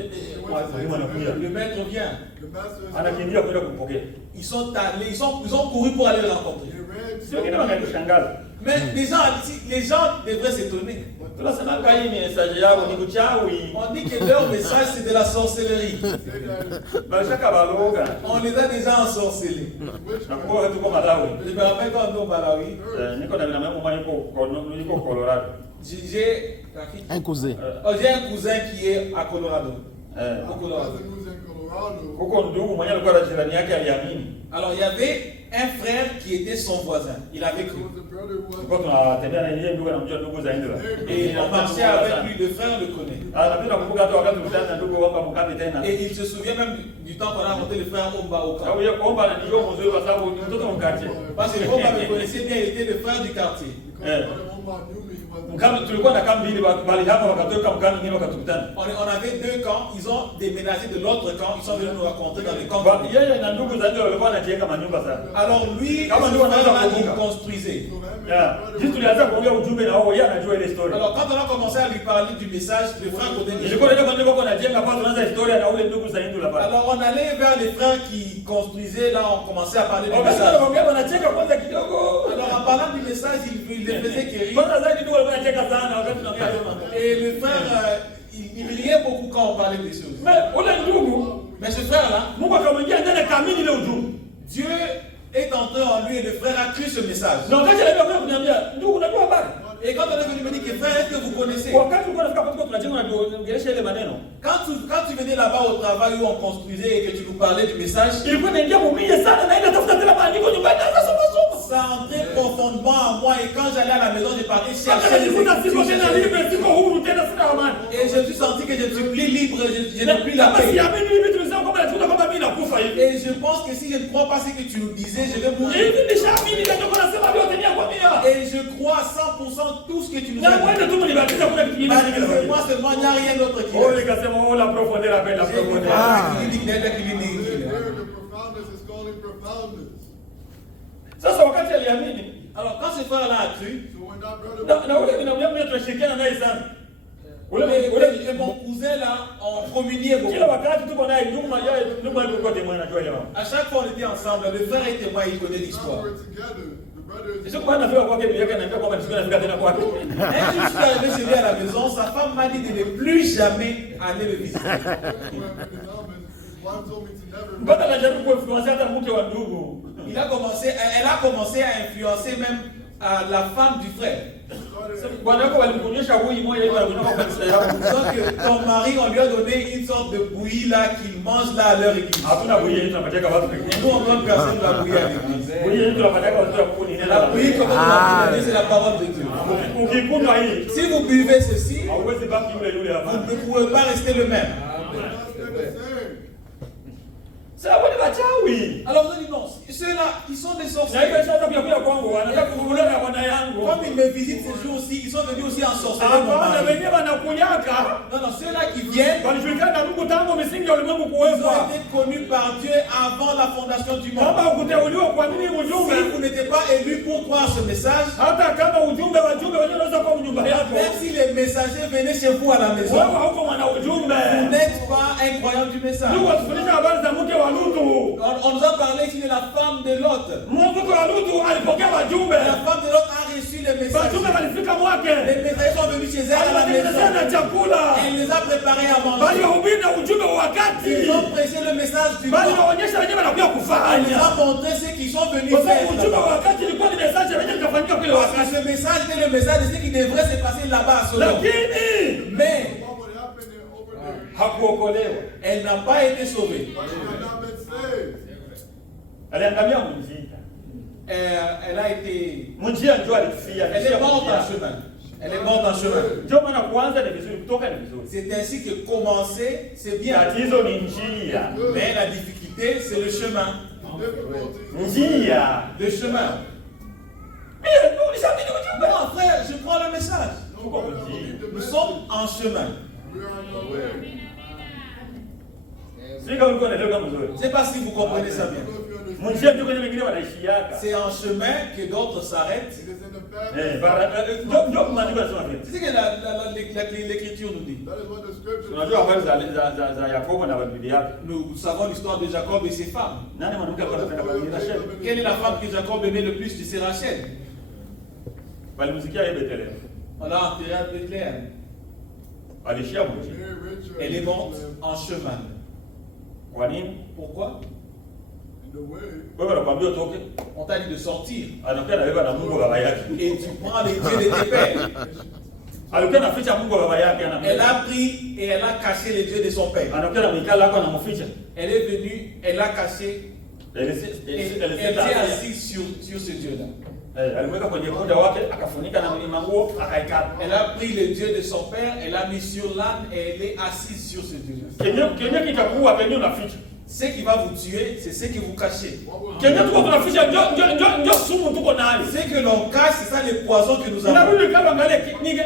Mwalimu anakuja. le maître vient. The master is Anakimbia kwenda kumpokea. Ils sont allés, ils ont couru pour aller le rencontrer. He ran Sio kile wanganishangaza. Mais les gens devraient s'étonner. Tunasema kwa hii message yao ni uchawi. On dit que leur message c'est de la sorcellerie. Bashaka baloga. On les a déjà ensorcelés. Na kwa tuko Malawi. Je me rappelle quand on est au Malawi, Niko na bina mama yuko Colorado. j'ai Un cousin. j'ai un cousin qui est à Colorado. Eh. Au Colorado. cousin who's in Colorado. Huko ndugu mwenye alikuwa na jirani yake aliamini. Alors il y avait un frère qui était son voisin. Il avait There cru. was a brother who Tulikuwa was tunatembea na yeye ndugu anamjua ndugu za Indra. Et on marchait avec lui, le frère le connaît. Anapenda kukumbuka hata wakati tulikutana na ndugu wamba mkapi tena. Et il se souvient même du temps qu'on a rencontré le frère Omba au camp. Sababu yeye kuomba na ndio mzuri kwa sababu ni mtoto wa mkati. Parce que Omba me connaissait bien, il était le frère du quartier. because brother Omar knew me. He was Mkama tulikuwa na kambi ile bali hapa wakatoka mkama nyingine wakatukutana. On avait deux camps, ils ont déménagé de l'autre camp, ils sont venus nous rencontrer dans les camps. Yeye na ndugu zake walikuwa wanajenga manyumba sana. Alors lui, Kama ndio wanaanza il kuvuka. construisait. Jitu tulianza kuongea ujumbe na wao, yeye anajua ile story. Alors quand on a commencé à lui parler du message, le frère connaît. Ilikuwa ndio kwanza wako wanajenga hapa tunaanza historia na ule ndugu za Hindu la pale. Alors on allait vers les frères qui construisaient, là on commençait à parler du Wakati message. wanaongea wanacheka kwanza kidogo. Alors en parlant du message, il les faisait quérir. Kwanza zaidi ndio walikuwa wanacheka sana wakati tunaongea. Et le frère, il riait beaucoup quand on parlait des choses. Mais ule ndugu, Mais ce frère-là, Mungu akamwingia ndani kamili ile ujumbe. Dieu est entré en lui et le frère a cru ce message. Na wakati alikuwa kuniambia, ndugu unajua habari? Et quand on est venu me dire que frère, est-ce que vous connaissez? Wakati ulikuwa unafika hapo tunajenga na kuongelesha ile maneno. Quand tu venais là-bas au travail où on construisait et que tu nous parlais du message, Ilikuwa inaingia mumie sana na ile tafuta tena maandiko nyumbani na soma soma. ça entrait profondément en moi et quand j'allais à la maison, je partais chercher les Sikuta siko écritures. tena libre, siko huru tena sina amani. Et je me suis senti que je ne suis plus libre, je n'ai plus la Kama paix. siamini hivi tunasema kwamba tunakuwa kama mimi nakufa hivi. Et je pense que si je ne crois pas ce que tu nous disais, je vais mourir. Hivi nishaamini ndio kwa nasema vyote ni kwa mimi. Et je crois à 100% tout ce que tu nous Na as wewe dit. tu mnibatiza kuna kitu kingine. Moi seulement, il n'y a rien d'autre qui Oh, est. nikasema oh la profondeur appelle la profondeur. Where the profoundness is calling profoundness. Sasa wakati aliamini, Alors quand ce frère-là a cru, So when that brother na ule ninamwambia tunashirikiana naye sana. et mon cousin là, on communiait beaucoup. Kila wakati tuko naye ndugu alikuwa témoin anajua ile mambo. À chaque fois on était ensemble, le frère est témoin, il connaît l'histoire. we're together, the brother is Sio kwa nafika kwake bila yake ananiambia kwamba nisikuwa nafika tena kwake. Un jour, je suis arrivé chez lui à la maison, sa femme m'a dit de ne plus jamais aller le visiter. his wife told me to never Mpaka anajaribu kuinfluencer hata mke wa ndugu. Elle a commencé à influencer même la femme du frère. Bwana wako walimkuonyesha huyu moja hivi anakunywa kwa kanisa yao. Donc ton mari, on lui a donné une sorte de bouillie là qu'il mange là à leur église. Hakuna bouillie yetu tunapeleka watu Nous pekee. on donne personne la bouillie à l'église. Bouillie yetu tunapeleka watu wa kuni nenda. La bouillie, comme on l'a dit, c'est la parole de Dieu. Ukikunywa hii, Si vous buvez ceci, hauwezi baki yule yule hapa. vous ne pouvez pas rester le même. the same. Sasa wale wachawi. Alors on dit non, ceux-là, ils sont des Na sorciers. hivyo sasa kuja kwangu wanataka kuvulia na bwana yangu. Comme ils me visitent ces jours-ci, ils sont venus aussi en sorcellerie. mon Hapana, mari. wenyewe wanakunyaka. Non, non, ceux-là qui viennent, Walijulikana na Mungu tangu misingi ya ulimwengu ils kuwekwa. ont été connus par Dieu avant la fondation du monde. Kama ukuteuliwa kuamini ujumbe, Si vous n'étiez pas élu pour croire ce message, hata kama ujumbe wenyewe unaweza kuwa nyumba yako. même si les messagers venaient chez vous à la maison, Wewe hauko mwana ujumbe. vous n'êtes pas un croyant du message. Mungu atufundisha habari za mke wa Lutu. On nous a parlé ici de la femme de Lot. Mke wa Lutu alipokea wajumbe. La femme de Lot a reçu les messages. Wajumbe walifika mwake. Les messagers sont venus chez elle à la Aliwatengenezea maison. na chakula. Elle les a préparés à manger. Walihubiri na ujumbe wa wakati. Ils ont prêché le message du Bali temps. waonyesha wenyewe wanakuja Elle les kufanya. a montré ce qu'ils sont venus Kwa sababu faire. ujumbe wa là-bas. wakati ilikuwa ni message yenyewe ikafanyika kule Parce que wakati. ce message était le message de ce qui devrait se passer là-bas à Sodome. Lakini Mais What would happen over there? hakuokolewa. elle n'a pas été sauvée. But she had not been saved. Aliangamia mjini. Elle a été. Mjia ndio alifia. Elle est morte en chemin. Elle est morte en chemin. Ndio maana kuanza ni vizuri, kutoka ni vizuri. C'est ainsi que commencer, c'est bien. Tatizo ni njia. Mais la difficulté, c'est le chemin. Difficulty. Njia. Le chemin. Non, frère, je prends le message. No, we're not believe the Nous message. sommes en chemin. We are on the way. Sika ulikuwa unaelewa mzuri. Je ne sais pas si vous comprenez ça I don't bien. know if you understand. Njia ndio kwenye wengine wanaishiaka. C'est en chemin que d'autres s'arrêtent. It is in the path. Ndio maandiko yanasema vile. C'est ce que l'Écriture nous dit. That is what the scripture Tunajua habari za Yakobo na bibi yake. Nous savons l'histoire de Jacob et ses femmes. Nani mwanamke alikuwa anapenda kwa Rachel? Quelle est la femme que Jacob aimait le plus? C'est Rachel. Walimsikia yeye Bethlehem. On l'a enterrée à Bethléem. Alishia mji. Very rich. Elle est morte en chemin. Kwa nini? Pourquoi? In the way. Wewe unakwambia utoke, On t'a dit de sortir. anakuwa anabeba na Mungu baba yake. Et tu prends les dieux de tes pères. Alikuwa anaficha Mungu baba yake Elle a pris et elle a caché les dieux de son père. anakuwa na mikala yako anamficha. Elle est venue, elle a caché, Elle elle était assise sur ce Dieu-là. alimweka kwenye kuda wake akafunika na manguo akaikata. Elle a pris le Dieu de son père, elle a mis sur l'âne et elle est assise sur ce Dieu-là. Kenye kitakuwa kenye unaficha. Ce qui va vous tuer, c'est ce que vous cachez. Kenya tuko tunaficha ndio sumu tuko nayo. Ce que l'on cache, c'est ça le poison que nous Na avons. mimi kama angalia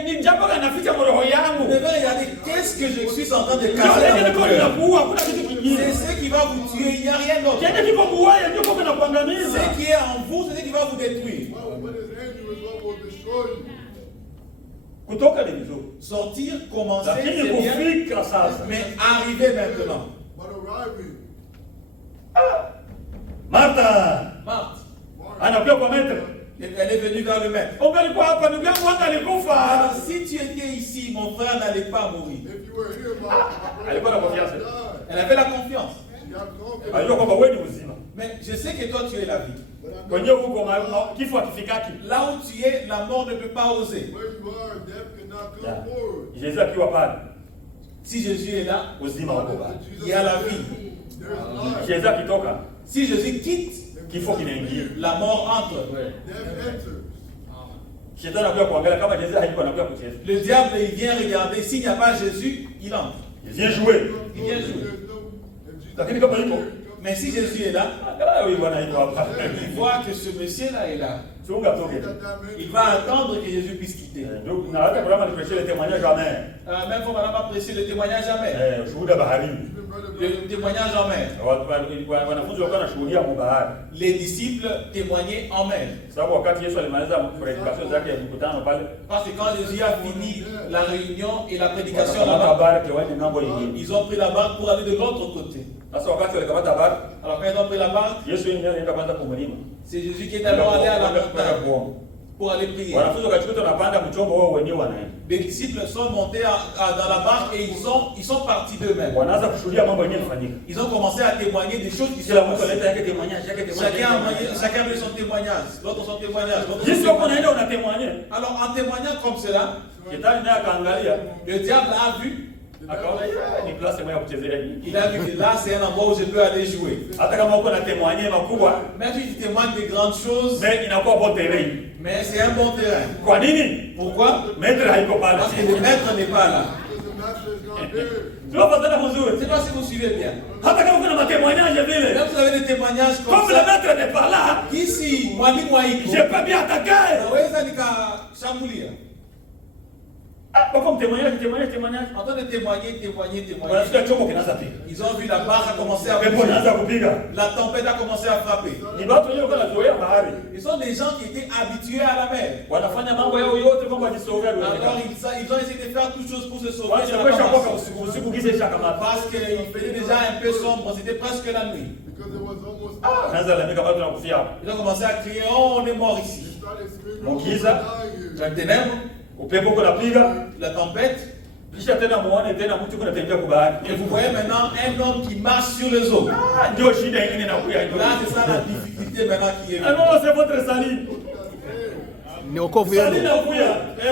ni jambo anaficha roho Vous yangu. devez regarder qu'est-ce que je suis en train de Ndio cacher dans mon ndio cœur. kuua kuna kitu kingine. C'est ce qui va vous tuer, il n'y a rien d'autre. Kenya kiko muwaya ndio kwa kuangamiza. Ce qui est en vous, c'est ce qui va vous détruire. What is angry is what will destroy you. Kutoka ni vizuri. Sortir, commencer, Lakini c'est bien. kufika sasa. Mais arriver maintenant. But arriving, Martha Marthe, anakuja kwa maître. elle est venue vers le maître. Ungalikuwa hapa ndugu yangu hata alikufa. Alors, si tu étais ici, mon frère n'allait pas mourir. if you were here, my brother Alikuwa na confiance. died. Elle avait la confiance. You have confidence. Alijua kwamba wewe ni uzima. Mais je sais que toi, tu es la vie. But I know Kwenye huko kifo akifikaki. Là où tu es, la mort ne peut pas oser. where you are, death cannot come Yeah. forward. Jésus akiwa pale, Si Jésus est là, uzima uko pale. il y a la vie. There is life. Jésus akitoka, Si Jésus quitte, kifo kinaingia. la mort entre. Death enters. Shetani anakuja kuangalia kama Jésus hayuko anakuja kucheza. Le diable, il vient regarder. S'il n'y a pas Jésus, il entre. Il vient jouer. Il vient jouer. There's no, if Jesus Lakini kama yuko, Mais si Jésus est là, angalau huyu bwana yuko hapa. il voit que ce monsieur-là est là. Chunga toke. Il va attendre que Jésus puisse quitter. Ndio na hata kama nikupreshia le témoignage en mer. Même quand madame a prêché le témoignage en mer. Ushuhuda baharini. Le témoignage en mer. Wanafunzi walikuwa wanashuhudia kwa bahari. Les disciples témoignaient en mer. Sababu wakati Yesu alimaliza predikation zake ya mkutano pale, Parce que quand Jésus a fini la réunion et la prédication wakakamata là-bas, habari kwa wende ngambo nyingine. ils ont pris la barque pour aller de l'autre côté. Sasa wakati walikamata habari, Alors quand ils ont pris la barque, Yesu yeye ndiye anaenda kwanza kumlima. c'est Jésus qui est alors allé à la montagne kuomba. pour aller prier. Wanafunzi wakachukua wanapanda mchombo wao wenyewe wanaenda. Les disciples sont montés dans la barque et ils sont partis d'eux-mêmes. Wanaanza kushuhudia mambo yenyewe yanafanyika. Ils ont commencé à témoigner des choses qui Kila sont mtu passées. analeta yake témoignage, Chacun a son témoignage, l'autre son témoignage. l'autre son Jinsi wako témoignage. naenda unatemwanye. Alors en témoignant comme cela, Shetani naye akaangalia, le diable a vu, akaona ni class moja ya kuchezea hii. il a vu que là c'est un endroit où je peux aller jouer. Hata kama uko na témoigner makubwa, Même si tu témoignes de grandes choses, mais inakuwa bon terrain. mais c'est un bon terrain. Kwa nini? Pourquoi? Maître haiko pale. Parce que le maître n'est pas là. because the master is not there. Tunapatana Je ne mzuri. sais pas si vous suivez bien. Hata kama uko na témoignage vile. Même si vous avez des témoignages comme Comme le ça, maître n'est pas là, ici, mwalimu haiko, je peux bien attaquer. naweza nikashambulia. Ah, kwa témoignage. En train de témoigner. Wanasikia chombo kinaanza piga. Ils ont vu la barque a commencé à Pepo bouger. inaanza kupiga. La tempête a commencé à frapper. Ni watu wenyewe kwa nazoea bahari. Ils sont des gens qui étaient habitués à la mer. Wanafanya mambo yao yote kwamba wajisogea Alors dunia. ils ont essayé de faire toutes choses pour se sauver. Wacha Ça n'a kwesha pas kwa marché. usiku gize shaka mata. Parce qu'il faisait déjà un peu sombre, c'était presque la nuit. Because it was almost Anaanza lalamika watu wanakufia hapo. Ils ont commencé à crier, oh, on est mort They ici. started screaming, Mon "Oh, giza. we're dying Dans here." les ténèbres, Upepo uko napiga. la tempête, Kisha tena muone tena mtu kuna tembea kwa bahari. et vous voyez maintenant un homme qui marche sur les eaux. Ah, ndio shida nyingine inakuja. Là, c'est ça la difficulté maintenant qui est Ah venue. non, c'est votre salut. Ni wokovu Salut yenu. inakuja.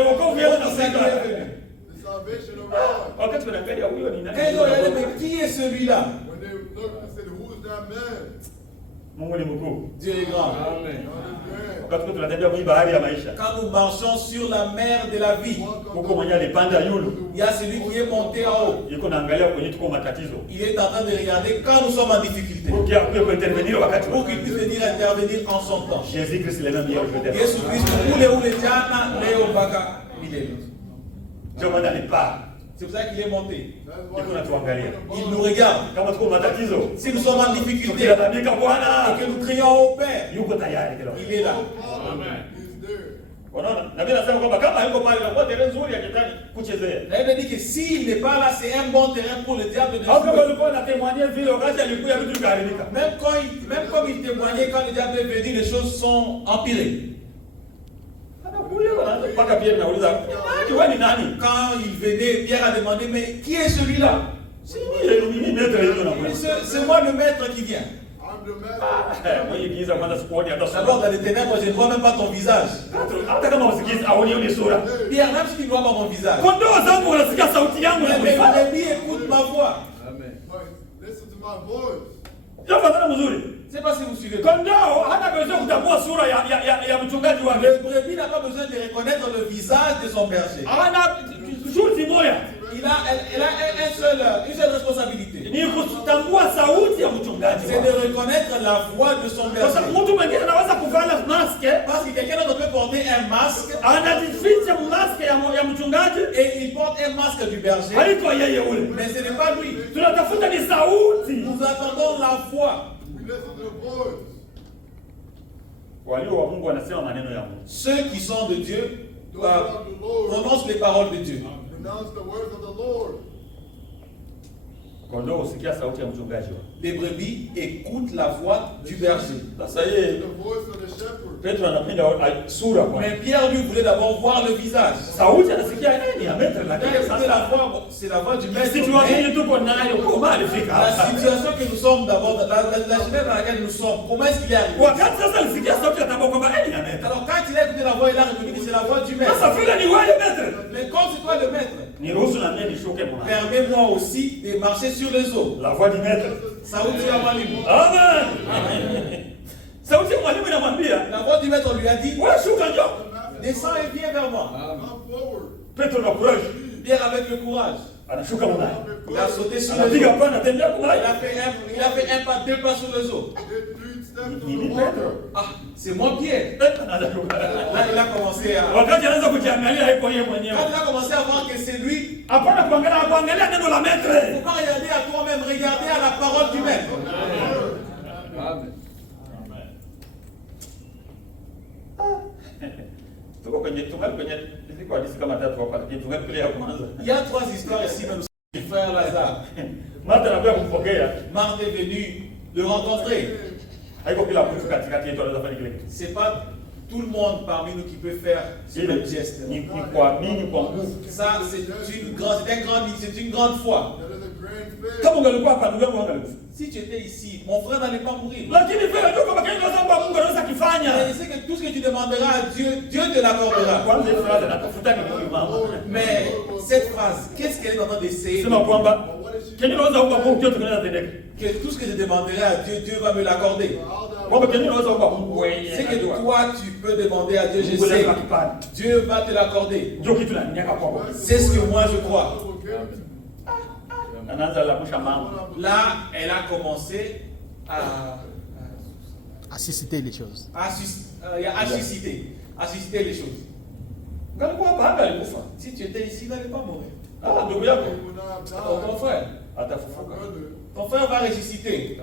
Wokovu yenu C'est ça qui est unafika. venu. The salvation arrived. Wakati tunaangalia huyo ni Quand ils ont regardé, nani? mais qui est celui-là? When they looked and said, "Who is that man?" Mungu ni mkuu. Dieu est grand. God is grand. Wakati tunatembea kwenye bahari ya maisha. Quand nous marchons sur la mer de la vie, Huko mwenye alipanda yulu. il y a celui qui est monté en haut. Yuko naangalia kwenye tuko matatizo. Il est en train de regarder quand nous sommes en difficulté. Pour qu'il puisse intervenir wakati Pour qu'il puisse venir intervenir en son temps. Jésus Christ le même hier aujourd'hui. Yesu Kristo ule jana leo mpaka milele. Ndio maana alipaa. C'est pour ça qu'il est monté. That's why Yuko natuangalia. Il nous regarde. Kama tuko matatizo. Si nous sommes en difficulté Tukilalamika Bwana. et que nous crions au Père, Yuko tayari kila wakati. il est là. He's there. Unaona? Na mimi nasema kwamba kama hayuko pale na kwa terrain nzuri ya kitani kuchezea. La Bible dit que s'il n'est pas là, c'est un bon terrain pour le diable de Hapo jouer. walikuwa na témoigner vile wakati alikuja vitu vikaharibika. Même comme il témoignait, quand le diable est venu, les choses sont empirées. Anakuja wanaanza mpaka Pierre nauliza, "Nani wewe ni nani?" Quand il venait, Pierre a demandé, mais qui est celui-là? Si mimi maître hiyo na Il dit, c'est moi le maître qui vient. I'm the master. Mwenye giza kwanza sikuoni hata D'abord, sura. dans les ténèbres, je ne vois même pas ton visage. Hata kama usikizi aonioni sura. Pierre, même si tu ne vois pas mon visage. Kondoo zangu wanasikia sauti yangu na Mais kunifanya. mes brebis écoutent ma voix. But listen to my voice. Tafadhali mzuri. Je ne sais pas si vous suivez. Kondoo hana besoin kutambua sura ya mchungaji wake. Le brebis n'a pas besoin de reconnaître le visage de son berger. Hana shurti moja. Il a une seule responsabilité. Ni kutambua sauti ya mchungaji. C'est de reconnaître la voix de son Kwa sababu berger. mtu mwingine anaweza kuvala mask, Parce que quelqu'un d'autre peut porter un masque anajificha mask ya mchungaji, et il porte un masque du berger, haiko yeye ule. mais ce n'est pas lui. Tunatafuta ni sauti. Nous attendons la voix. We listen to the voice. Walio wa Mungu wanasema maneno ya Mungu. Ceux qui sont de Dieu Those that are the Lord prononcent les paroles de Dieu. pronounce the words of the Lord. Kondoo usikia sauti ya mchungaji wao. Les brebis écoutent la voix du berger. Sasa yeye The voice of the shepherd. Petro anapenda sura kwa. Mais Pierre, lui, voulait d'abord voir le visage. Sauti anasikia nini ya maître la Quand il écoutait la voix, bon, c'est la voix du maître. situation Mais tuko nayo kama alifika la hapa. situation que nous sommes d'abord, la jeunesse dans laquelle nous sommes, comment est-ce qu'il est arrivé? Wakati sasa alisikia sauti atabao kwamba nini ya maître. Alors quand il a écouté la voix, il a reconnu que c'est la voix du maître. Sasa vile ni wewe maître. Mais comme c'est toi le maître, Niruhusu na mimi nishuke mwana. permets-moi aussi de marcher sur les eaux. La voix du maître. Sauti ya mwalimu. Amen. Sauti ya mwalimu inamwambia, La voix du maître lui a dit, wewe shuka njoo. descends et viens vers moi. Come forward. Petro na courage. Pierre avec le courage. Anashuka mwana. Il a sauté sur les Anapiga eaux. pana tembea kwa Il a fait un pas, 2 pas sur les eaux. Did 3 steps on Ni the Petro. water. Ah, c'est moi Pierre. Anashuka. Là, il a commencé à... Wakati anaanza kujiangalia haiko yeye Quand mwenyewe. il a commencé à voir que c'est lui, Hapana kuangalia neno la il ne maître. faut pas regarder à toi-même, regarder à la parole du maître. Tuko kwenye ziko hadithi kama tatu hapa lakini tungepilia kwanza. Il y a 3 histoires ici, même du frère Lazare. Martha anakuja kumpokea. Marthe est venue le rencontrer. Haiko kila mtu katikati yetu anaweza fanya kile kitu. C'est pas tout le monde parmi nous qui peut faire ce même geste. Ni kuamini kwa nguvu. Ça, c'est une grande foi. That is a grand faith. Kama ungelikuwa hapa ndugu yangu angelikufa. Si tu étais ici, mon frère n'allait pas mourir. Lakini vile ndio kama kile kwamba Mungu anaweza kifanya. Mais c'est que tout ce que tu demanderas à Dieu, Dieu te l'accordera. Kwanza hiyo phrase natafuta ni huyu mama. Mais cette phrase, qu'est-ce qu'elle est en train d'essayer? Sema kwamba kenye unaweza kuomba Mungu yote kunaweza tendeka. Que tout ce que je demanderai à Dieu, Dieu va me l'accorder. Kwamba kenye unaweza kuomba Mungu wewe. C'est que toi, tu peux demander à Dieu, je sais, Dieu va te l'accorder. Ndio kitu na nyaka kwako. C'est ce que moi je crois. Anaanza la kusha mama. Là, elle a commencé à susciter les choses. à susciter les choses. Ngalikuwa hapa hapa alikufa. Si tu étais ici, il n'allait pas mourir. Ah, ndugu yako Ton frère, atafufuka. ton frère va ressusciter.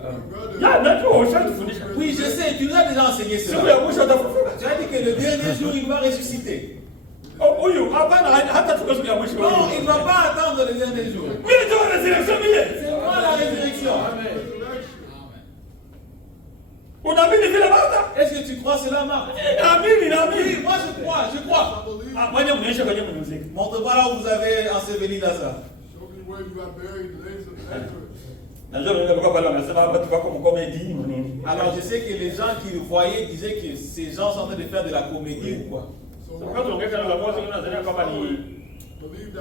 Ya, najua ushatufundisha. Oui, je sais, tu nous as déjà enseigné Siku cela. ya mwisho atafufuka. Tu as dit que le dernier jour, il va ressusciter. Huyu hapana hata tuko siku ya mwisho. Non, il ne va pas attendre le dernier jour. Mimi ndio resurrection mie. C'est moi la résurrection. Unaamini vile Martha? Est-ce que tu crois cela, Marc? Naamini. Oui, moi je crois. Ah, mwenye mnaisha kwenye muziki. Montre-moi là où vous avez enseveli Lazare. Show me where you have buried the names of Lazarus. Najua mimi nilikuwa pale wanasema hapa tukako mkomedi nini. Alors je sais que les gens qui le voyaient disaient que ces gens sont en train de faire de la comédie ou quoi. So Wakati tunaongea na watu wengine wanadhania kama believe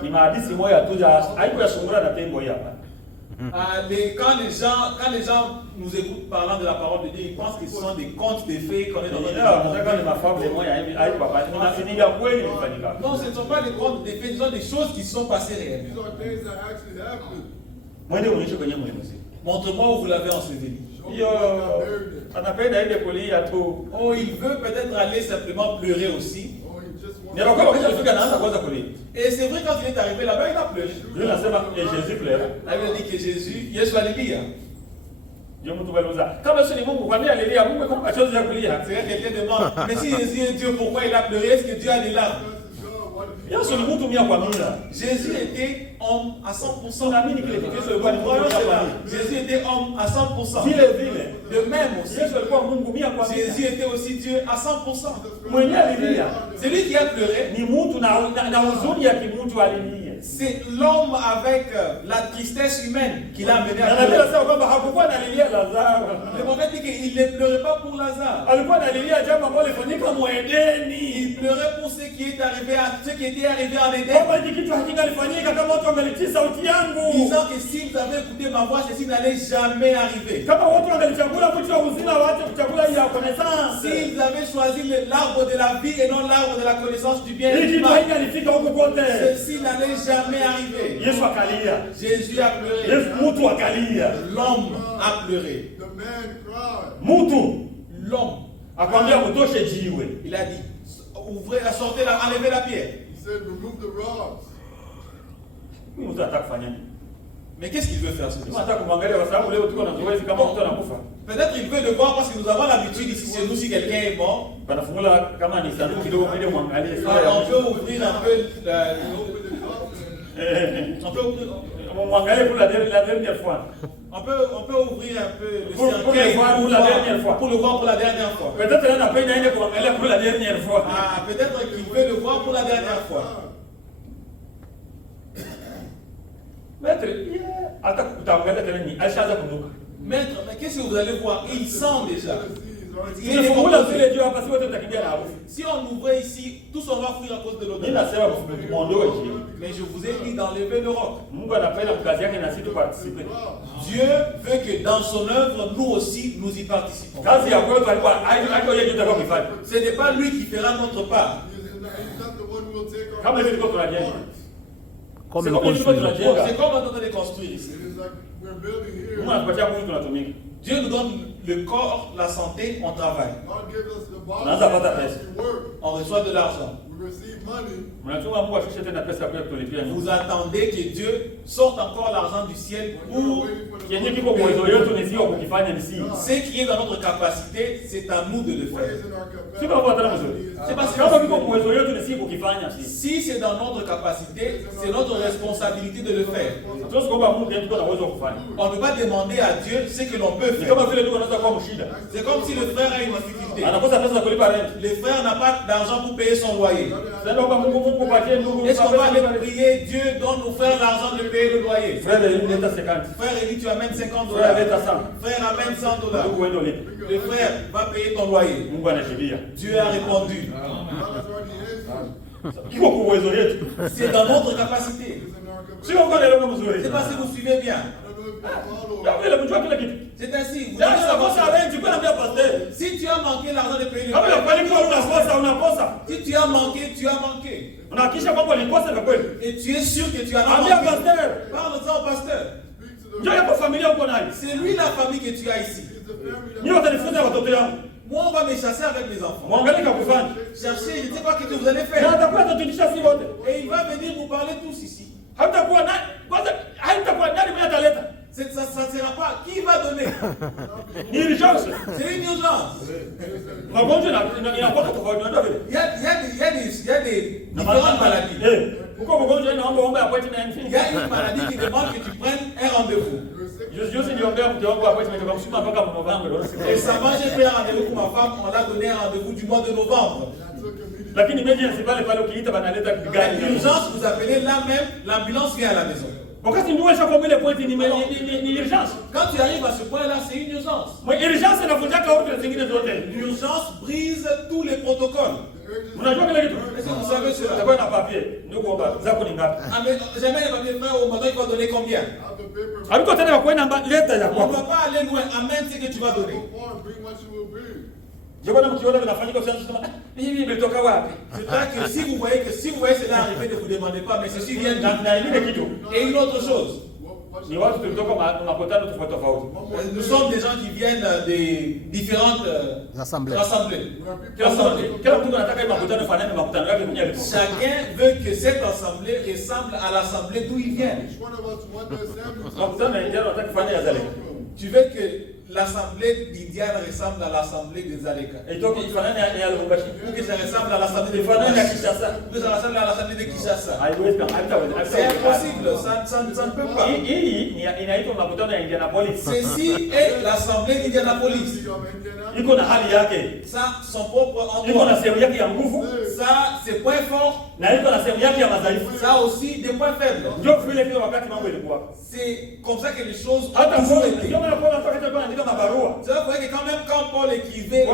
ni that mahadithi moja tu ya haiko ya sungura na tembo hapa. Quand les gens nous écoutent parlant de la parole de Dieu, ils pensent que ce sont des contes de fées qu'on est dans Nataka ni mafabule moja hivi haiko hapa. Unafikiria kweli ilifanyika. Non, ce ne sont pas des contes de fées, ce sont des choses qui sont passées réellement. these are things that actually happened. Mwende unaisha kwenye muziki. Montre-moi où vous l'avez enseveli. Show me Hiyo where you have buried it. anapenda ile kulia tu. Oh, il veut peut-être aller simplement pleurer aussi. Oh, he just wants Ni wakati wakati alifika anaanza kwanza kulia. Et c'est vrai, quand il est arrivé là-bas, il a pleuré. Yule anasema Jésus pleure. La Bible dit que Jésus, Yesu alilia. Ndio mtu baliuza. Kama sio ni Mungu kwa nini alilia? Mungu kwa machozi ya kulia. C'est vrai, quelqu'un demande, mais si Jésus est Dieu, pourquoi il a pleuré? Est-ce que Dieu a des larmes? God, what did he Yesu ni mtu mia kwa mia. Jésus était homme à 100%. Tunaamini kile kitu Yesu alikuwa ni Mungu Croyons mia kwa cela. mia. Jésus était homme à 100%. Vile vile De même aussi, Yesu alikuwa Mungu mia kwa mia. Jésus était aussi Dieu à 100%. Mwenye alilia C'est lui qui a pleuré. ni mtu na huzuni ya kimtu alilia. C'est l'homme avec la tristesse humaine qui l'a amené Na à Biblia pleurer. inasema kwamba hakukuwa analilia Lazaro. Le prophète dit qu'il ne pleurait pas pour Lazare. Alikuwa analilia jambo ambalo lilifanyika Mwedeni. Il pleurait pour ce qui est arrivé à ceux qui étaient arrivés en Éden. Kama hiki kitu hakingalifanyika kama watu wangelitii sauti yangu. Disant que s'ils avaient écouté ma voix, ceci n'allait jamais arriver. Kama watu wangelichagula mtu wa uzima waache kuchagula ya connaissance. S'ils avaient choisi l'arbre de la vie et non l'arbre de la connaissance du bien et Hii du kitu mal, haingalifika huko kote. ceci n'allait jamais arriver. Yesu akalia. Jésus a pleuré. Yesu mtu akalia. L'homme a pleuré. The man cried. Mtu L'homme, akwambia mtoshe jiwe. il a dit, ouvrez, sortez la, enlevez la pierre. He said, remove the rocks. Mtu anataka kufanya nini? Mais qu'est-ce qu'il veut faire ce Mtu monsieur? anataka kumwangalia kwa sababu leo tuko na zoezi kama mtu anakufa. Peut-être il veut le voir parce que nous avons l'habitude ici chez nous, si quelqu'un est mort, Banafungula kama ni sanduku kidogo mwende muangalie sura ya on mtu. peut ouvrir un peu, on peut ouvrir, Muangalie pour la dernière fois. on peut ouvrir un peu le Pour le cercueil voir pour la dernière fois. pour le voir pour la dernière fois. Peut-être elle n'a pas une kuangalia pour la dernière fois. Ah, peut-être qu'il veut le voir pour la dernière fois. Maître, hata kutaangalia tena ni alishaanza kunuka. Maître, mais qu'est-ce que vous allez voir? Il sent déjà. Il est Tunafungula décomposé. zile juu hapa si wote tutakimbia na harufu. Si on ouvrait ici, tous on va fuir à cause de Mimi l'odeur. nasema muondoe jiwe. Mais je vous ai dit d'enlever le roc. Mungu anapenda kazi yake na sisi tuparticipe. Dieu veut que dans son œuvre, nous aussi, nous y participons. Kazi ya kwetu alikuwa haiko yeye ndio atakayofanya. Ce n'est pas lui qui fera notre part. He's not the one who will take our Kama hivi ndivyo tunajenga. Comme C'est nous comme construisons. tunajenga. C'est comme on est en train de construire ici. It is like we're building here. Mungu anatupatia mwili tunatumika. Dieu nous donne le corps, la santé, on travaille. God gives us the body Naanza pata as pesa. we work. On reçoit de l'argent. We receive money. Mnachunga Mungu ashushe tena pesa kwa kutolipia nyumba. Vous attendez que Dieu sorte encore l'argent du ciel When we're pour waiting for the Kienye kiko kwa uwezo yetu ni sio kukifanya ni si. ce qui est dans notre capacité, c'est à nous de le what faire. is in our capacity. Sio kama tena mzuri. C'est parce que Kama kiko kwa uwezo yetu ni si kukifanya si. si c'est dans notre capacité, c'est notre responsabilité de le faire. Tuwezi kuomba Mungu yeye tuko na uwezo wa kufanya. On ne peut pas demander à Dieu ce que l'on peut Ni faire. kama vile ndugu anaweza kuwa mshida. C'est comme si le frère a une difficulté. Anakosa pesa za kulipa rent. Le frère n'a pas d'argent pour payer son loyer. Sasa naomba Mungu patie ndugu. Est-ce qu'on va aller prier, Dieu donne au frère l'argent de payer le loyer? Frère il leta 50. Frère, il dit tu amènes 50 Frère dollars. leta 100. Frère, amène 100 dollars. Ndugu wewe lipa. Le frère va payer ton loyer. Mungu anashibia. Dieu a répondu. God has already answered. Kiko kwa uwezo yetu. C'est dans notre capacité. It's in our capacity. Sio kwa leo Je mzuri. ne sais pas si vous suivez bien. I don't know if you follow. Kama vile mjua kila kitu. C'est ainsi. Vous Ndio devez unakosa savoir. rent, tu peux naambia pastor. Si tu as manqué l'argent de payer le Kama loyer, kweli kwa unakosa. si tu as manqué, tu as manqué. Unahakisha kwamba ulikosa kwa kweli. Et tu es sûr que tu as Ambia manqué. pastor. Parle-en au pasteur. Speak to the Ndio yako familia uko nayo. C'est lui la famille que tu as ici. He's the family that Mimi watanifunza watoto yangu. Moi, on va me chasser avec mes enfants. Mwangalie kufanya. Chercher, je ne sais pas ce que vous allez Na faire. atakuwa atatutisha si wote. Et il va venir vous parler tous ici. Hautakuwa nani? Kwanza haitakuwa nani mwenye ataleta. Ça ne sera pas qui va donner. Ni urgence. C'est une urgence. Magonjwa inakuwa tofauti ndio vile. Il y a des différentes maladies. Uko mgonjwa inaomba appointment. Il y a une maladie qui demande que tu prennes un rendez-vous. Juzi niliombea mke wangu appointment kwa msuma mpaka November. Récemment, j'ai pris un rendez-vous pour ma femme. On l'a donné un rendez-vous du mois de novembre. took immediately. Lakini emergency pale pale ukiita banaleta gari. L'urgence, vous appelez là même, l'ambulance vient à la maison. Wakati ndio kwa ile point ni urgence. Quand tu arrives à ce point-là, c'est une urgence. Mwe urgence inavunjaka ordre zingine zote. L'urgence brise tous les protocoles. Unajua kile kitu? Est-ce que vous savez cela? Utakuwa na papier. Ndio kuomba zako ni ngapi? Ah, mais jamais les papiers frères au matin, il va donner combien? Have the paper. Aliko tena kwa namba leta ya On ne kwako. va pas aller loin. Amène ce que tu vas donner. Go forward, bring what you will bring. Jebo na mkiona vinafanyika sasa sema hivi imetoka wapi? C'est vrai que si vous voyez cela arriver, ne vous demandez pas, mais ceci vient d'où? Na ingine kitu. Et une autre chose, What Ni you watu tulitoka makutano tofauti tofauti. nous sommes des gens qui viennent des différentes Assemblées. assemblées. Kila mtu anataka hii makutano fanane na makutano yake mwenyewe. Chacun veut que cette assemblée ressemble à l'assemblée d'où il vient. Each one of us want the assembly. Makutano ya Indiana wanataka kufanya ya zalika. Tu veux que l'assemblée d'Indiana ressemble à l'assemblée des Aleka. Itoke ifanane ya Lubumbashi. Ou que ça ressemble à l'assemblée de Ifanane ya Kinshasa. Kinshasa. Ou que ça ressemble à l'assemblée de Kinshasa. Haiwezi kama C'est impossible, ça ne peut pas. Hii inaitwa makutano ya Indianapolis. Ceci est l'assemblée d'Indianapolis. City of Indiana. Iko na hali yake. Ça, son propre Iko na endroit. sehemu yake ya nguvu Ça, ses points forts. na iko na sehemu yake ya madhaifu. Ça aussi, des points faibles. Ndio vile vile wakati mambo ilikuwa. C'est comme ça que les choses ont Hata toujours Paul été. ndio maana Paul anataka kuandika mabarua. C'est vrai, vous voyez que quand Paul écrivait,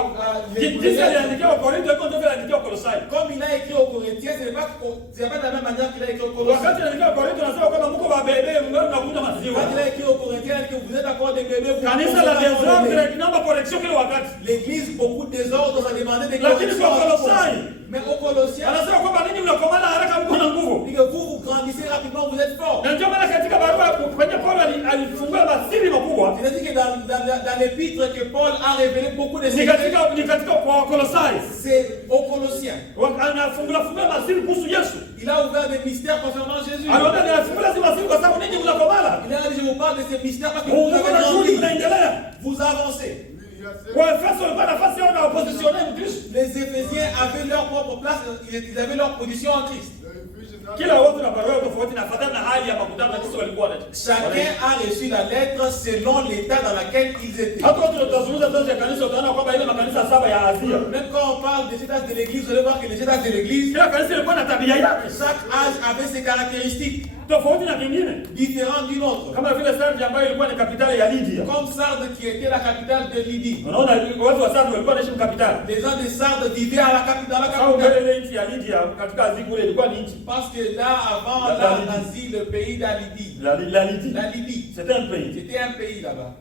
Jinsi aliandikia wa Korinto iko ndio vile aliandikia wa Kolosai. comme il a écrit aux Corinthiens, ce n'est pas de la même manière qu'il a écrit aux Colossiens. Wakati anaandika Korinto anasema kwamba mko babebe mngao mnakunywa maziwa. Quand il a écrit aux Corinthiens, il dit que vous êtes encore des bébés. Kanisa la désordre linaomba correction kila wakati. L'église, beaucoup de désordre, ça demandait des Lakini kwa corrections. Kolosai Mais aux Colossiens, anasema kwamba ninyi mnakomana haraka mko na nguvu. il dit que vous grandissez rapidement, vous êtes forts. Na ndio maana katika barua kwenye Paulo alifungua masiri makubwa. C'est-à-dire que dans l'épître que Paul a révélé beaucoup de Ni secrets, katika kwa Kolosai. c'est aux Colossiens. Anafungua masiri kuhusu Yesu. Il a ouvert des mystères concernant Jésus. Anaona anafungua hizo masiri kwa sababu ninyi mnakomana. Il a dit, je vous parle de ces mystères parce que Mungu vous avez anashughuli grandi, mnaendelea. vous avancez. Lui, il a said, Kwa Efeso walikuwa nafasi yao na oppositionne Mkristo. Les Éphésiens avaient leur propre place, ils avaient leur position en Christ. the Ephesians have Kila wote na barua tofauti na fatana na hali ya makutano na jinsi walikuwa na. Chacun a reçu la lettre selon l'état dans lequel ils étaient. Hata watu tunazungumza sasa ya kanisa utaona kwamba ile makanisa saba ya Asia. Même quand on parle des étages de l'église, vous allez voir que les étages de l'église, Kila kanisa ilikuwa na tabia yake chaque âge avait ses caractéristiques tofauti na vingine. différentes d'une autre. Kama vile Sardi ambayo ilikuwa ni kapitali ya Lydia. Comme Sardes qui était la capitale de Lydie. Unaona watu wa Sardi walikuwa wanaishi mkapitali. Les gens de Sardes vivaient à la capitale, dans la Sababu mbele capitale. ile nchi ya Lydia katika Asia kule ilikuwa ni nchi. Parce que là, avant La l'Asie, le pays d'Alydie, La Lydia. la Libye, C'était un pays. c'était un pays là-bas.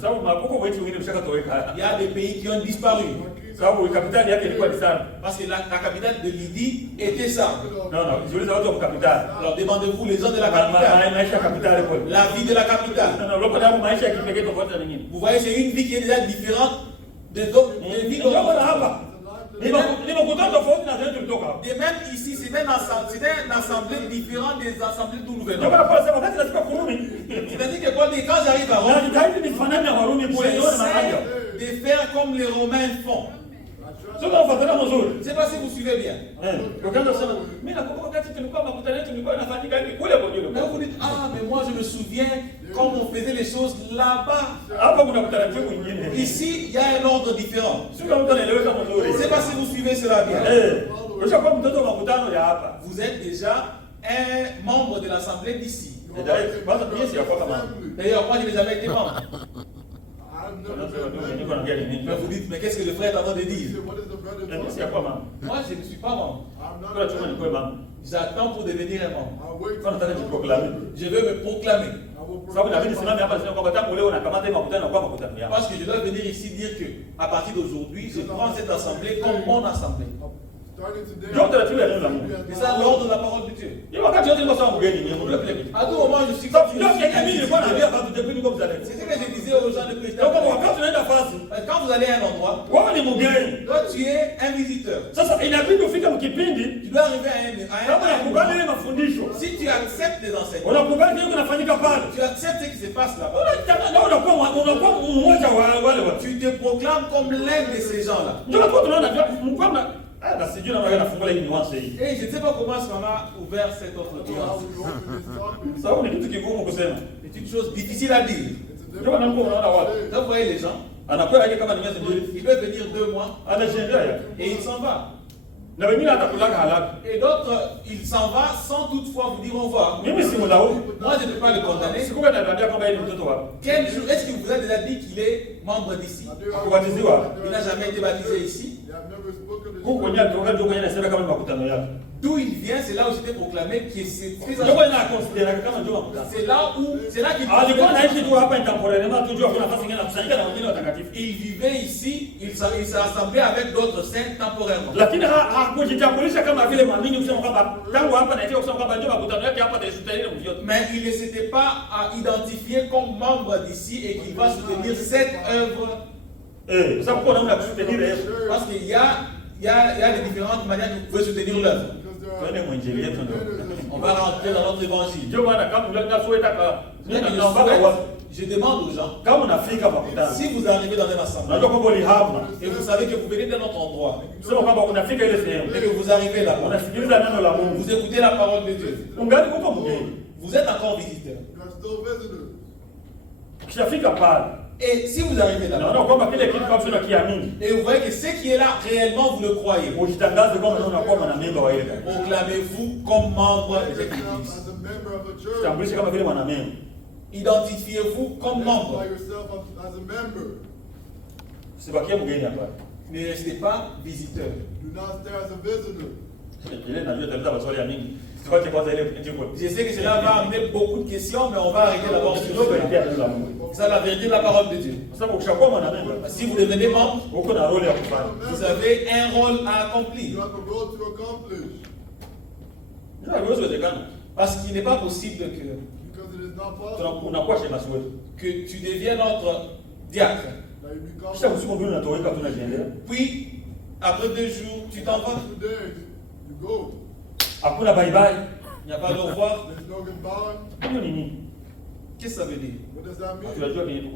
Sababu mapuko wetu wengine mshakatoweka. Il y a des pays qui ont disparu. Sababu kapitali yake ilikuwa ni Sardi. Parce que la capitale de Lydie était Sardes. No, jiuliza watu wa kapitali. Alors demandez-vous les gens de la capitale, Maisha kapitali kule. la vie de la capitale. Unaona hapo maisha ya kipekee tofauti na nyingine. Vous voyez, c'est une vie qui est déjà différente des autres des vies Ndio maana d'autres. hapa ni makutano tofauti na zetu kutoka hapa. Et même ici, c'est une assemblée différente des assemblées d'où nous Ndio venons. maana Paulo sema wakati nafika Kurumi C'est-à-dire que quand j'arrive à na Rome, jitahidi nifanane na Warumi kule nione mahali. j'essaie de faire comme les Romains font. Sio unafuatilia mzuri. Je ne sais pas si vous suivez bien. Ukaanza kusema mimi nakumbuka wakati tulikuwa makutano yetu nilikuwa nafanyika hivi kule kwa Mais vous dites, ah, mais moi je me souviens quand on faisait les choses là-bas. hapa kuna utaratibu mwingine. Ici, il y a un ordre différent. Sio kama mtu anaeleweka Je mzuri. ne sais pas si vous suivez cela bien. Ushakuwa mtoto wa makutano ya hapa. Vous êtes déjà un membre de l'assemblée d'ici. Kwanza pia si yafuata mama. D'ailleurs, moi je n'ai jamais été membre. I've never Unasema been tu there. niko naongea nini? Mais vous dites, mais qu'est-ce que le frère est en train de He dire? said, what is the brother Mimi si doing? yakuwa mama. Moi, je ne suis pas membre. I'm not Kwa chuma ni kwa mama. J'attends pour devenir un membre. I'll wait Kwa nataka kuproklame. Je veux me proclamer. I will Sababu inabidi proclaim simame hapa sema kwamba tangu leo nakamata hii makutano kwa makutano yako. Parce que je dois venir ici dire que, à partir d'aujourd'hui, je prends cette assemblée comme mon assemblée. starting today. Ndio utaratibu ya neno la Mungu. C'est ça l'ordre de la parole de Dieu. Hiyo wakati yote nilikuwa sawa mgeni ni Mungu vile vile. À tout moment, je suis Sababu ndio Kenya mimi nilikuwa naambia watu depuis niko mzalendo. C'est ce que je disais aux gens de Ndio président. kwa wakati unaenda fasi, Quand vous allez à un endroit, wewe ni mgeni. toi tu es un visiteur. Sasa inabidi ufike mkipindi Tu dois arriver kama à un unakubali moment. ile mafundisho. Si tu acceptes les enseignements, Unakubali kile kinafanyika pale. tu acceptes ce qui se passe là-bas. Unakuwa mmoja wa wale watu. Tu te proclames comme l'un de ces gens-là. Ndio kwa tunaona mko na na sijui na wewe nafungua hii nuance hii. Et je ne sais pas comment est-ce qu'on a ouvert cette autre How nuance. we open this topic. Sababu ni kitu kigumu kusema. C'est une chose difficile à dire. It's a Ndio maana mko unaona watu. Donc, vous voyez les gens, Anakuwa yake kama ni miezi mbili. il peut venir 2 mois Anajiendea yake. et il s'en va. Na wengine atakulaga halaka. Et d'autres, il s'en va sans toutefois vous dire au revoir. Mimi si mlaumu. Moi, je ne peux pas le condamner. Sikuwa naambia kwamba yeye ni mtoto wako. Quel jour est-ce qu'il vous a déjà dit qu'il est membre d'ici? Il n'a jamais été baptisé ici. They have never spoken this Huko kwenye atoka ndio kwenye anasema kama ni makutano yake. D'où il vient, c'est là où c'était proclamé que c'est Ndio kwenye anaconsidera kama ndio makutano. c'est là qu'il Alikuwa anaishi tu hapa temporairement tu jua kuna nafasi nyingine kusanyika na wengine watakatifu. il vivait ici, il s'est assemblé avec d'autres saints temporairement. Lakini hakujitambulisha kama vile mwamini kusema kwamba tangu hapa naitwa kusema kwamba ndio makutano yake hapa atashuhudia mvyote. Mais il ne s'était pas identifié comme membre d'ici et qu'il va soutenir cette œuvre. Sasa kwa namna kushuhudia Yesu. Parce qu'il y a des différentes manières que vous pouvez soutenir l'œuvre. because there Twende are mwinjili yetu ndio. On va rentrer dans notre évangile. Ndio maana kama unataka Mais je demande aux gens, kama unafika makutano. si vous arrivez dans une assemblée Unajua kwamba ulihama. et vous savez que vous venez d'un autre endroit Sio kwamba unafika ile et sehemu. que vous arrivez là-bas, Unasikiliza neno la Mungu. vous écoutez la parole de Dieu, Ungali uko mgeni. vous êtes encore visiteur. you are still visitors. Ukishafika pale, Et si vous arrivez là-bas naona kwamba kile kitu kama tunakiamini. et vous voyez que ce qui est là réellement vous le croyez, Ujitangaze kwamba wewe unakuwa mwanamemba wa ile. proclamez-vous comme membre de cette Yourself église. as a member of a church. Tambulishe kama vile mwanamemba. Identifiez-vous comme membre. Identify yourself as a member. Usibakie mgeni hapa. Ne restez pas visiteur. Do not stay as a visitor. Je sais que cela va amener beaucoup de questions, mais on va arrêter d'abord sur cela. C'est la vérité de la parole de Dieu. Si vous devenez membre, vous avez un rôle à accomplir. You have a role to accomplish. Parce qu'il n'est pas possible Because it is not possible que tu deviennes notre diacre. that you become Puis, après 2 jours, tu t'en vas. 2 days, you go. Il n'y a pas de revoir. There's no goodbye. Qu'est-ce que ça veut dire? What does that mean?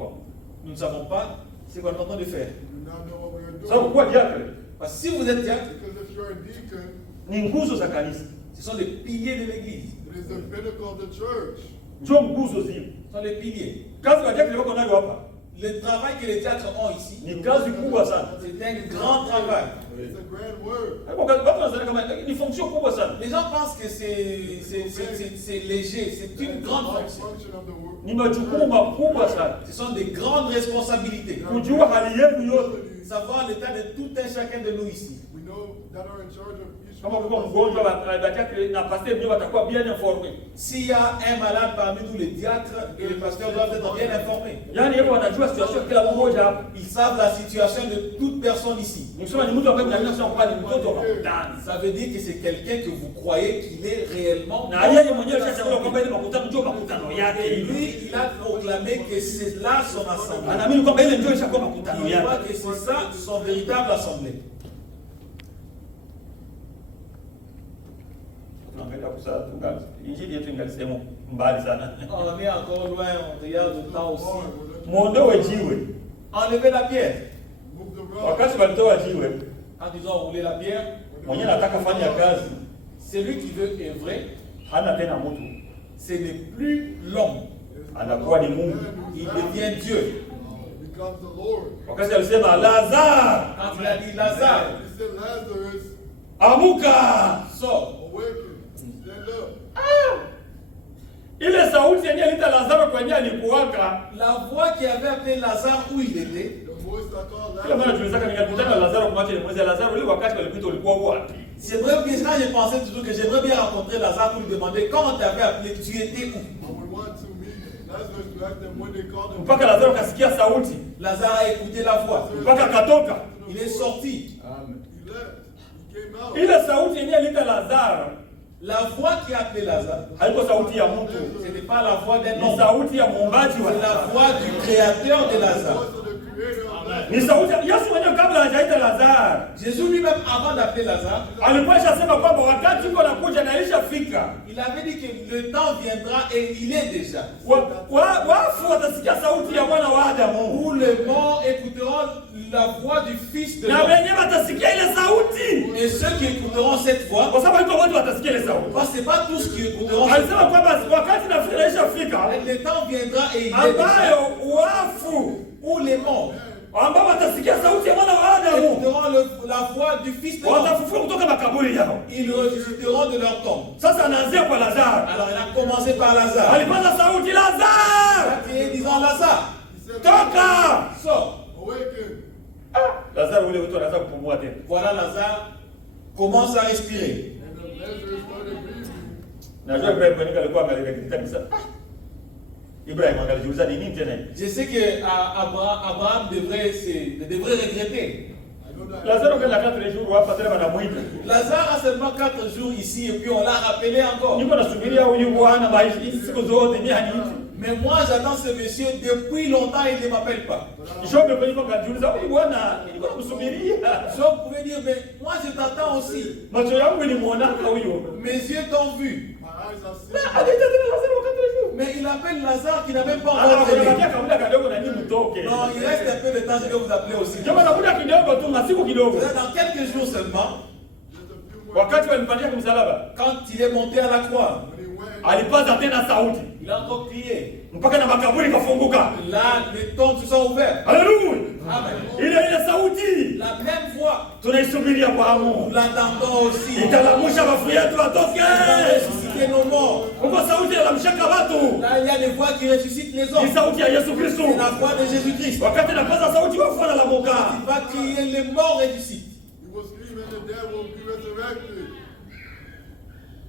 Nous ne savons pas ce qu'on est en train de faire. You do not know what we're doing. Parce que si vous êtes diacre, Because if you're a deacon, ce sont les piliers de l'église. it is the pinnacle of the church. Ce sont les piliers. Le travail que les diacres ont ici, c'est un grand travail. It's a grand word. Les gens pensent que c'est léger, c'est une grande High fonction. function of the word. Ce sont des grandes responsabilités. Savoir l'état de tout un chacun de nous ici. We know that are in charge of each Kama one kuko of us. mgonjwa na pasteur ndio watakuwa bien informé. S'il y a un malade parmi nous, les diacres et les pasteurs doivent être bien informés. Yaani yeye wanajua situation kila mmoja hapa. Ils savent la situation de toute personne ici. Nikisema ni mtu ambaye mnaamini sio kwamba ni mtoto wa makutano. Ça veut dire que c'est quelqu'un que vous croyez qu'il est réellement. Na yeye mwenyewe alishasema kwamba ile makutano ndio makutano yake. Et lui, il a proclamé que c'est là son assemblée. Anaamini kwamba ile ndio ishakuwa makutano Il voit yake. que c'est ça son véritable assemblée. Tunaangalia kusala tungali. Injili yetu ingalisema mbali sana. On est encore loin, on regarde le temps aussi. Muondoe jiwe. Enlevez la pierre. Move the rock. Wakati walitoa jiwe, Quand ils ont roulé la pierre, mwenyewe anataka fanya kazi, celui qui veut œuvrer, hana tena mtu. ce n'est plus l'homme. Anakuwa ni Mungu. Il devient Dieu. Becomes the Lord. Wakati alisema Lazaro, Quand il a dit Lazare, He said, Lazarus, amuka. sors. awaken. Stand up. Ile sauti yenyewe ilita Lazaro kwenye alikuwaka. La voix qui avait appelé Lazare où il était, The voice that called Kila mara Lazarus. tulisaka ningalikutana na Lazaro kwa macho nimuulize Lazaro ile wakati walipita ulikuwa wapi? j'aimerais bien, quand j'ai pensé toujours que j'aimerais bien rencontrer Lazare pour lui demander comment tu avais appelé, tu étais où? I would want to meet Lazarus to ask them when they called him. Mpaka Lazaro kasikia sauti, Lazare a écouté la voix. mpaka akatoka. Il est sorti. He left. He came out. Ile sauti yenyewe ilita Lazaro La voix qui a appelé Lazare, haiko sauti ya mtu, ce n'est pas la voix d'un ni homme, sauti ya muumbaji wa c'est la Lazaro. voix du créateur de The Lazare. voice of the creator of Lazarus. Ni sauti ya Yesu mwenyewe kabla hajaita Lazaro. Jésus lui-même, avant d'appeler Lazare, Alikuwa ashasema kwamba wakati uko nakuja na ilishafika. il avait dit que le temps viendra et il est déjà. Wafu watasikia sauti ya mwana wa Adamu. Où les morts écouteront la voix du Fils de Na l'homme. wenyewe watasikia ile sauti. Et ceux qui écouteront cette voix, Kwa sababu iko watu watasikia ile sauti. parce que ce n'est pas tous qui écouteront cette Alisema voix. kwamba wakati nafikiri ilishafika Le temps viendra et il est déjà. ambayo wafu Où les morts ambao watasikia sauti ya mwana wa Adamu écouteront la voix du Fils de l'homme. watafufuka kutoka makaburi yao. Ils ressusciteront de leur tombe. Sasa anaanzia kwa Lazaro. Alors il a commencé par Lazare. Alipaza sauti, Il Lazaro, a crié disant Lazare, He said, toka! sors. awaken. Lazaro ule mtu anaanza kupumua tena. Voilà Lazare commence à respirer. And the Lazarus started breathing. Najua Ibrahim mwenyewe alikuwa amerekebisha kabisa. Ibrahim angalijiuliza ni nini tena hii? Je sais que Abraham devrait regretter. I know that. Lazaro kwa 4 jours hapa tena wanamuita. Lazare a seulement 4 jours ici et puis on l'a rappelé encore. Niko nasubiria huyu bwana maisha hizi siku zote ni haniiti. Mais moi j'attends ce monsieur depuis longtemps, il ne m'appelle pas. Nishope kwa hivyo ngajiuliza huyu bwana nilikuwa nakusubiria. So vous pouvez dire, mais moi je t'attends aussi. Macho yangu ilimuona huyo. Mes yeux t'ont vu. My eyes have seen. Na aliita tena Lazaro kwa 4 jours. Mais il appelle Lazare qui n'a même pas Ana encore kwa entraîné. kaka muda kadogo na nyinyi mtoke. Non, il reste un peu de temps, je vais vous appeler aussi. Jamaa nakuja kidogo tu masiku kidogo. Dans quelques jours seulement, Just a few more. Wakati walimpatia kumsalaba, quand il est monté à la croix, When he went, alipaza tena sauti il a encore crié. mpaka na makaburi kafunguka. Là, les tombes se sont ouvertes. Haleluya! Amen. Ile sauti La même voix, tunaisubiria kwa hamu. nous l'attendons aussi. Italamusha wafu yetu Il va watoke. ressusciter nos morts. Uko sauti ya mshaka watu. Là, il y a des voix qui ressuscitent les Ni hommes. sauti ya Yesu Kristo. C'est la voix de Jésus-Christ. Wakati napaza sauti wafu wanalamuka. Il va crié, les morts ressuscitent. He will scream and the dead will be resurrected.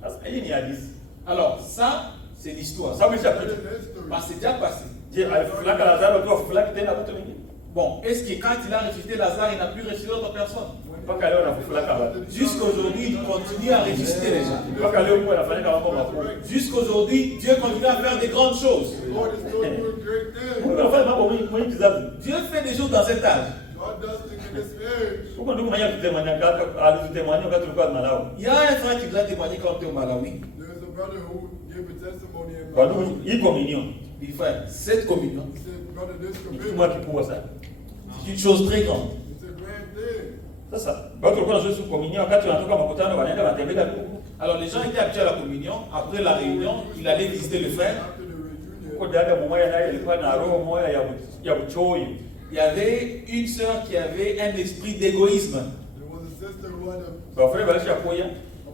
Sasa hii ni hadithi. Alors, ça, c'est l'histoire. Sababu That ishapita. is history. Parce que c'est déjà passé. Je, alifulaka Lazaro tu afulaki tena watu wengine. Bon, est-ce que quand il a ressuscité Lazare, il n'a plus ressuscité d'autres personnes? Mpaka leo anafulaka watu. Jusqu'aujourd'hui, il continue à ressusciter les gens. Mpaka leo Mungu anafanyika mambo makubwa. Jusqu'aujourd'hui, Dieu continue à faire des grandes choses. The Lord is still doing great things. Mungu anafanya mambo mengi kizazi. Dieu fait des choses dans cet âge. God does things in this age. Huko ndugu mwenye tutemanya kaka alitutemanya wakati tulikuwa Malawi. Il y a un frère qui vous a témoigné quand on était au Malawi. There is a brother who gave a testimony in Kwa Malawi. ndugu hii communion Il dit, frère, cette communion, He said, brother, this ni commitment, kitu kikubwa sana. c'est une chose très grande. it's a grand thing. Sasa watu walikuwa wanazoea communion wakati wanatoka makutano wanaenda wanatembea huko. Alors les gens étaient habitués à la communion. Après la réunion, il allait visiter le frère. After the reunion, Huko dada mmoja naye alikuwa na roho moja ya uchoyo. Il y avait une sœur qui avait un esprit d'égoïsme. there was a sister who had a Wafre balisha kuya.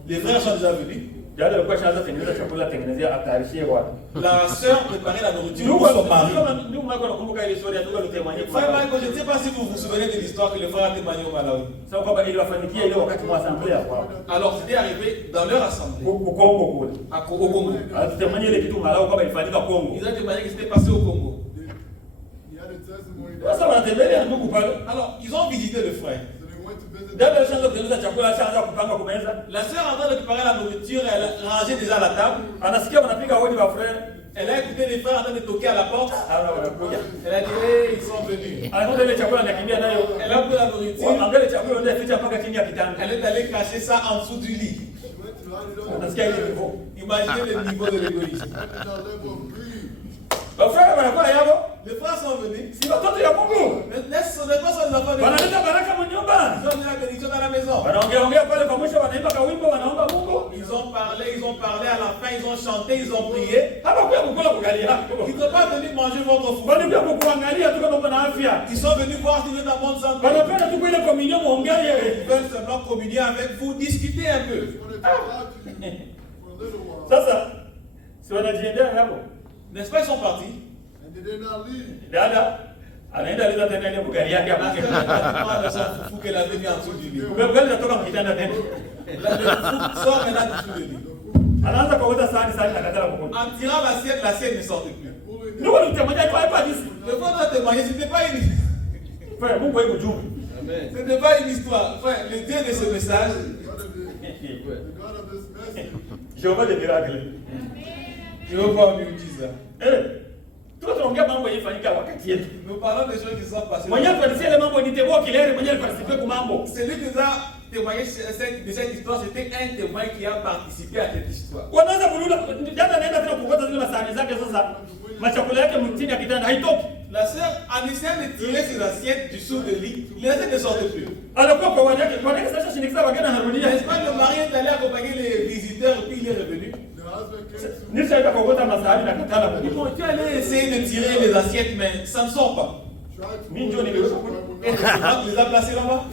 Les frères sont déjà venus. Dada alikuwa shaanza tengeneza chakula tengenezea atayarishie watu. La sœur préparait la nourriture pour son mari. Ndugu mako nakumbuka ile story ya ndugu alitemanya kwa. Frère Michael, je ne sais pas si vous vous souvenez de l'histoire que le frère a témoigné au Malawi. Sasa kwamba ile wafanikia ile wakati mwa assemblée ya kwao. Alors c'était arrivé dans leur assemblée, Huko Kongo kule. au Congo. Alitemanya ile kitu Malawi kwamba ilifanyika Kongo. Ils ont témoigné que c'était passé au Congo. he had a testimony Sasa that wanatembelea ndugu pale. Alors ils ont visité le frère. so they went to visit Dada alishaanza kutengeneza chakula, alishaanza kupanga kumeza. La sœur en train de préparer la nourriture, elle rangeait déjà la table. Anasikia wanapiga hodi wa frère. Elle a écouté les frères en train de toquer à la porte. Ana wanakuja. Elle a dit, hey, ils sont venus. Anakuta ile chakula anakimbia nayo. Elle a pris la nourriture. Angalia chakula ndio aficha mpaka chini ya kitanda. Elle est allée cacher ça en dessous du lit. she went to hide it on Unasikia ile hivyo. Imaginez le niveau de l'égoïsme. that level of greed. Wa frère wanakuwa yabo. Les frères sont venus. Si watoto ya Mungu. Les enfants sont les enfants de Dieu. Wanaleta baraka mnyumba. Ils ont mis la bénédiction dans la maison. Wanaongea pale kwa mwisho wanaimba kawimbo wanaomba Mungu. Ils ont parlé à la fin, ils ont chanté, ils ont prié. Hapa kwa kukula kugalia. Ils ne sont pas venus manger votre food. Bali pia kukuangalia tu kama una afya. Ils sont venus voir si vous êtes en bonne santé. Wanapenda tu ile communion muongee Ils yeye. veulent seulement communier avec vous, discuter un peu. She wanted to talk to you for a little while. Sasa si wanajiendea hapo. N'est-ce pas, ils sont partis. And they did not leave. Dada anaenda leza tena ile bugali yake hapo. La sœur a son foufou qu'elle avait mis en dessous du lit. Bugali natoka mkitanda tena. Le foufou sort maintenant dessous du lit. Anaanza kuweka sahani nakatala kukula. En tirant l'assiette ne sortait plus. Ndio nitamwambia kwa hapa jinsi. Le frère a témoigné, ce n'était pas une... Frère Mungu yuko juu. Ce n'était pas une histoire. Frère, le Dieu de ce message, The God of this message, Jehova de miracle. je ne veux pas mieux dire ça. Tunaongea mambo yalifanyika wakati yetu. Nous parlons des choses qui sont passées. Mwenyewe tulisikia ile mambo ni tebo kilele mwenyewe alifasikia kwa mambo. Celui qui nous a témoigné de cette histoire, c'était un témoin qui a participé à cette histoire. Wanaanza kulula dada anaenda tena kuokota zile masahani zake sasa. Machakula yake mtini ya kitanda haitoki. La sœur, en essayant de tirer ses assiettes du sous de lit, les assiettes ne sortaient plus. Anakuwa kwa wanawake sasa shinikiza wageni anarudia. N'est-ce pas, le mari est allé accompagner les visiteurs et puis il est revenu. the husband came to Nishaenda kuokota masahani na katana Ils kukula. ont tu allais essayer de tirer les assiettes, mais ça ne sort pas. try to Mimi ndio nilirusha kule. Et le Seigneur les a placés là-bas.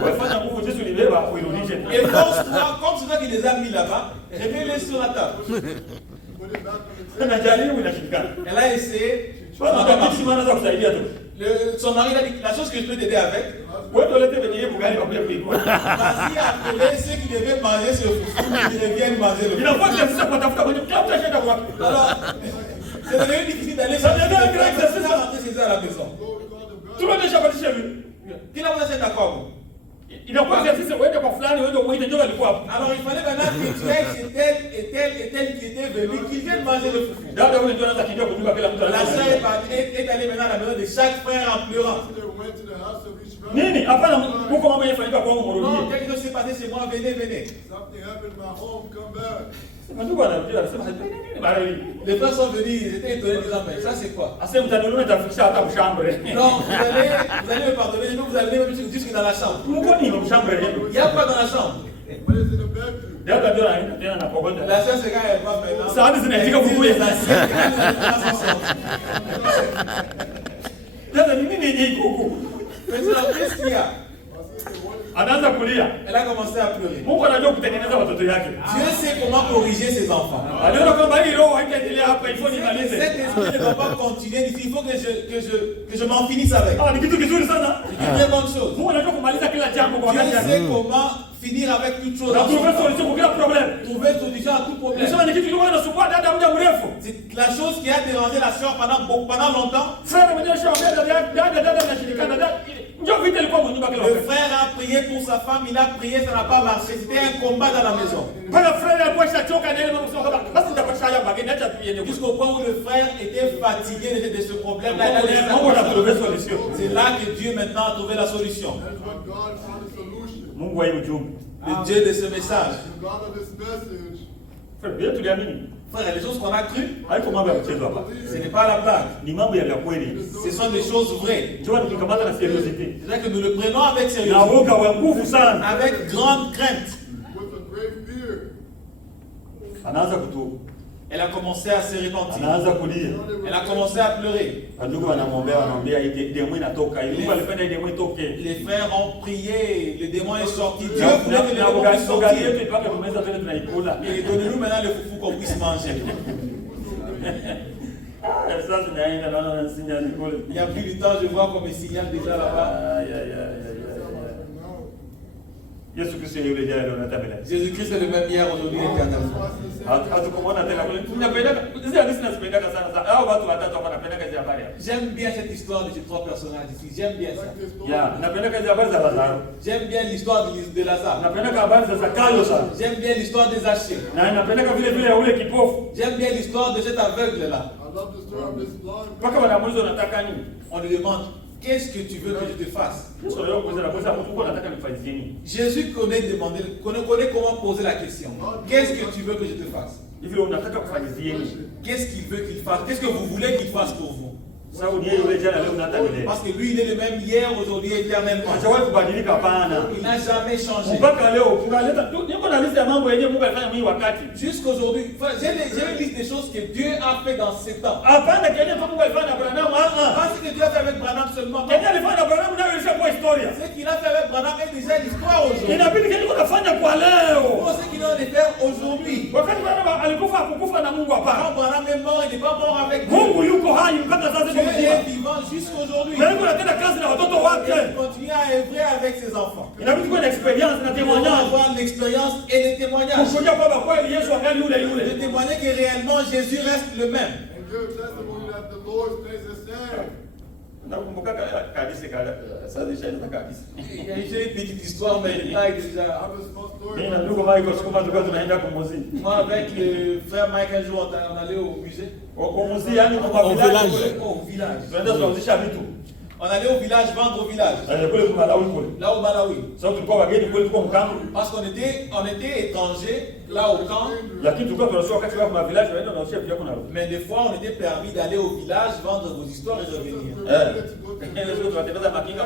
Wewe fanya nguvu Yesu libeba uirudishe. Et force-toi, comme c'est toi qui les as mis là-bas, remets-les sur la table. put it back on the table. Najaribu inashikana. Elle a essayé. Bwana wakati anaanza kusaidia tu. Son mari a dit, la chose que je peux t'aider avec, Wewe tolete venye bugali kwa kuipika. vas-y appeler ceux qui devaient manger ce foufou, qui reviennent manger le foufou. Inakuwa sasa kutafuta kwenye kila mtu ashaenda kwa. Alors, c'est devenu difficile d'aller chercher les frères sans rentrer chez eux à la maison. Go call the brother. Tunaonesha badilisha hivi. Qui l'a voulu à quoi? Inakuwa sisi uende kwa fulani uende muite ndio alikuwa hapo. Alors il fallait maintenant que tu ailles chez tel et tel et tel qui était venu, qui viennent manger le foufou. Dada yule ndio anaanza kidogo kujua kila mtu La sœur anasema. est allée maintenant à la maison de chaque frère en pleurant. They went to the house of each brother. Nini? Hapana huko mambo yanafanyika kwangu Non, mrudie. quelque chose s'est passé chez moi, venez, venez. Something happened in my home. Come back. Ndugu anarudia anasema nini bado hii. Les frères sont venus, ils étaient étonnés, disant, mais ça c'est quoi? Asa mtanunua tafikisha hata mshambre. Non, vous allez me pardonner, mais vous allez même jusque dans la chambre. Mungu ni mshambre Il yenu. n'y a pas dans la chambre. What is in the bedroom? Dada ndio anaenda tena na kogoda. La sœur, c'est quand elle va maintenant. Sahani zinaitika Elle tire kukuya. les assiettes, quand les gens Dada ni nini hii huku? sont sortis. Mais c'est la qu'est-ce qu'il y a? My sister, what is anaanza kulia. Elle a commencé à pleurer. Mungu anajua kutengeneza watoto yake. Dieu sait comment corriger ses enfants. Aliona kwamba hii roho haitaendelea hapa, il faut nimalize. Cet esprit ne va pas continuer ici. Il faut que je m'en finisse avec. Ah, ni kitu kizuri sana. C'est une très bonne chose. Mungu anajua kumaliza kila jambo kwa Dieu wakati wake. sait comment finir avec toute chose. Na trouver solution pour kila problème. Trouver solution à tout problème. Nisema ni kitu kilikuwa kinasumbua dada muda mrefu. C'est la chose qui a dérangé la sœur pendant longtemps. Frère mwenyewe shambia dada anashirikana dada. Njoo vita ilikuwa mnyumba kila Le wakati. frère a prié pour sa femme, il a prié, ça n'a pas marché. C'était un combat dans la maison. Pale frère alikuwa shachoka na yeye mama kusema kwamba basi nitakwasha haya bageni acha tuiende. Jusqu'au point où le frère était fatigué de ce problème-là. Il a laissé sa Mungu femme. anatuleta solution. C'est là que Dieu maintenant a trouvé la solution. That is what God found a solution. Mungu wa hii ujumbe. Le Dieu de ce message. The God of this message. Frère, bien tuliamini. Frère, les choses qu'on a crues, Haiko mambo ya mchezo hapa. ce n'est pas la blague. Ni mambo ya kweli. Ce sont des choses vraies. Njoo tukikamata na seriosité. C'est-à-dire que nous le prenons avec Na sérieux, woga wa nguvu sana. avec grande crainte. With a great fear. Anaanza kutu. Elle a commencé à se repentir. Anaanza kulia. Elle a commencé à pleurer. Ndugu wanamwambia hii demo inatoka. Mungu alipenda hii demo itoke. Les frères ont prié, le démon est sorti. Dieu Na voulait que le démon ugali puisse sortir. yetu ipaka tumeza tena tunaikula. Et donnez-nous maintenant le foufou qu'on puisse manger. Sasa tunaenda naona nasinya nikule. Il n'y a plus de temps, je vois comme il signale déjà là-bas. Yesu Kristo yule jana leo natabela. Jésus-Christ est le même hier, aujourd'hui et éternellement. Hatukumwona tena kule. Tunapendaka hizi hadithi nazipendaka sana sana. Hao watu watatu wanapendaka hizi habari. J'aime bien cette histoire de ces trois personnages ici. J'aime bien ça. Ya, napendaka hizi habari za Lazaro. J'aime bien l'histoire de Lazare. Napendaka habari za Zakayo sana. J'aime bien l'histoire des Zachée. Na napendaka vile vile ya ule kipofu. J'aime bien l'histoire de cet aveugle-là. I love the story of this blind man. Mpaka wanamuuliza unataka nini? On lui demande, qu'est-ce que tu veux que je te fasse? Yesu leo kuuliza mtu uko unataka nifanyizie nini? Jésus connaît comment poser la question. Qu'est-ce que tu veux que je te fasse? Hivi unataka kufanyizie nini? Qu'est-ce qu'il veut qu'il fasse? Qu'est-ce que vous voulez qu'il fasse pour vous? Sababu ni yeye yule jana leo natabela. Parce que lui, il est le même hier, aujourd'hui, éternellement. Hajawahi kubadilika hapana. Il n'a jamais changé. Mpaka leo tunaleta niko na lista ya mambo yenyewe Mungu alifanya mimi wakati. Jusqu'aujourd'hui, j'ai une liste des choses que Dieu a fait dans ces temps. Hapana kenye tu Mungu alifanya na Abraham Pas ce que Dieu a fait avec Branham seulement. Non. Kenye alifanya na Abraham nayo ilishakuwa historia. Ce qu'il a fait avec Branham est déjà l'histoire aujourd'hui. Inabidi kenye tunafanya kwa leo. Pour ce qu'il a de faire aujourd'hui. Wakati Abraham alikufa hakukufa na Mungu hapana. Quand Branham est mort, il n'est pas mort avec Dieu. Mungu yuko hai mpaka sasa Dieu hivi. est vivant jusqu'aujourd'hui. Mungu anatenda kazi na watoto wake. Il continue à œuvrer avec ses enfants. Inabidi kuwa na experience na Il faut témoignage. avoir l'expérience et les témoignages. Kushuhudia kwamba kweli Yesu angali yule De yule. témoigner que réellement Jésus reste le même. And give testimony that the Lord stays the same. Nakumbuka kabisa sasa nishaanza kabisa. J'ai une petite histoire, mais là, I déjà. have a small story. Mimi na ndugu Michael sukuma tulikuwa tunaenda kumuzi. Moi, avec le frère Mike, un jour, on allait au musée. Kumuzi yani kwa Au village. village. Tunaenda tunauzisha vitu. On allait au village, vendre au village. Kule kwa Malawi kule. Là au Malawi. Sasa tulikuwa wageni kule tulikuwa mkambo. Parce qu'on était étrangers, là au camp. Lakini tulikuwa tunasoma wakati wa village waenda na ushia pia kuna. Mais des fois, on était permis d'aller au village, vendre vos histoires et revenir. Ndio tunatembeza makinga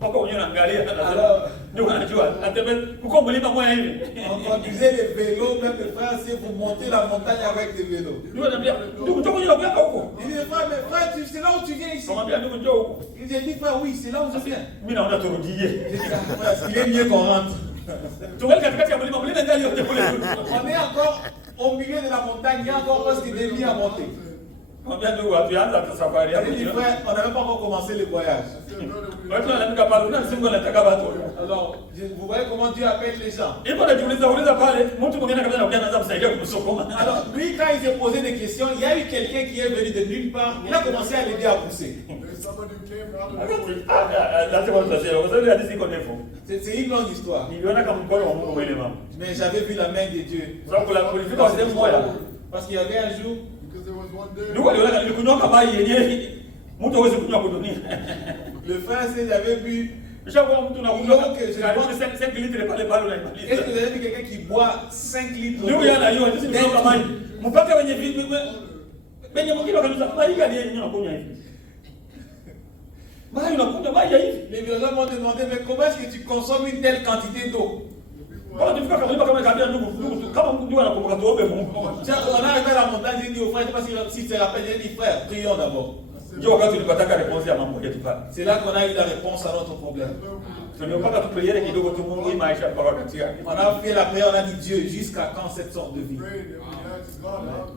mpaka wenyewe naangalia ndio unajua natembea uko mlima moja hivi. On conduisait les vélos, même les frères, c'est pour monter la montagne avec des vélos. Ndio anambia ndugu njoo kwenye kutoka huko. Il dit, frère, mais frère, c'est là où tu viens ici. Kamwambia ndugu njoo huko. Il dit, frère, oui, c'est là où je viens. Mimi naona turudie. Il est mieux qu'on rentre. Tungali katikati ya mlima mlima ndio yote kule. On est encore au milieu de la montagne, il y a encore presque des milles à monter. Kamwambia ndugu hatuanza hata safari Il dit, frère, on n'a même pas encore commencé le voyage. watu wanaandika pale na simu anataka watu. Alors, vous voyez comment Dieu appelle les gens. Ipo anajiuliza pale mtu mwingine kabisa anakuja anaanza kumsaidia kumsukuma. Alors, lui, quand il s'est posé des questions, il y a eu quelqu'un qui est venu de nulle part, il a commencé à l'aider à pousser. There's somebody who came out of nowhere. Lazima tutasema kwa sababu hadithi iko ndefu. C'est une longue histoire. Niliona kama mkono wa Mungu mwele mama. Mais j'avais vu la main de Dieu. Sababu la kulifika wa sehemu moja. Parce qu'il y avait un jour, Because there was one day. Ndio aliona nilikunywa kama yenyewe mtu hawezi kunywa kwa dunia. le frère j'avais vu. Ushakuwa mtu na kunywa Donc, je karibu pense- 5 litres pale pale Est-ce unaimaliza. que vous avez vu quelqu'un qui boit 5 litres Ndio yana hiyo sisi ndio kama hivi. d'eau? Mpaka wenye vipi wenye mwingine kanisa maji gani yeye unakunywa hivi. Maji unakunywa maji ya hivi. Les villageois m'ont demandé, mais comment est-ce que tu consommes une telle quantité d'eau? Bora tufika kama kabia ndugu kama ndio anakumbuka tuombe Mungu. Tiens, on est arrivé à la montagne, j'ai dit au frère, je ne sais pas s'il se rappelle, j'ai dit frère, prions d'abord. Ndio wakati tulipata response ya mambo yetu pale. C'est là qu'on a eu la réponse à notre problème. Tunapaka tupriere kidogo tu Mungu hii maisha mpaka wakati yake. On a fait la prière, on a dit Dieu, jusqu'à quand cette sorte de vie? Prayed and we asked God,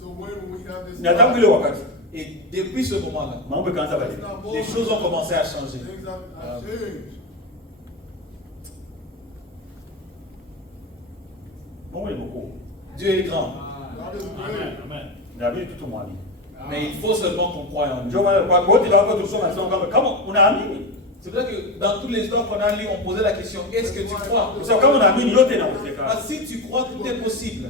so when we have this Na tangu ile wakati Et depuis ce moment-là, mambo ikaanza badilika. les choses ont commencé à changer. things have changed. Mungu ni mkuu. Dieu est grand. God is great. Inabidi tu tumwamini. Mais il faut seulement qu'on croie en lui. Ndio maana kwa wote ndio wako tusoma nasema kama unaamini. C'est vrai que dans toutes les histoires qu'on a lues, on posait la question, est-ce que tu crois? Kwa sababu kama unaamini yote inawezekana. Parce que si tu crois, tout est possible.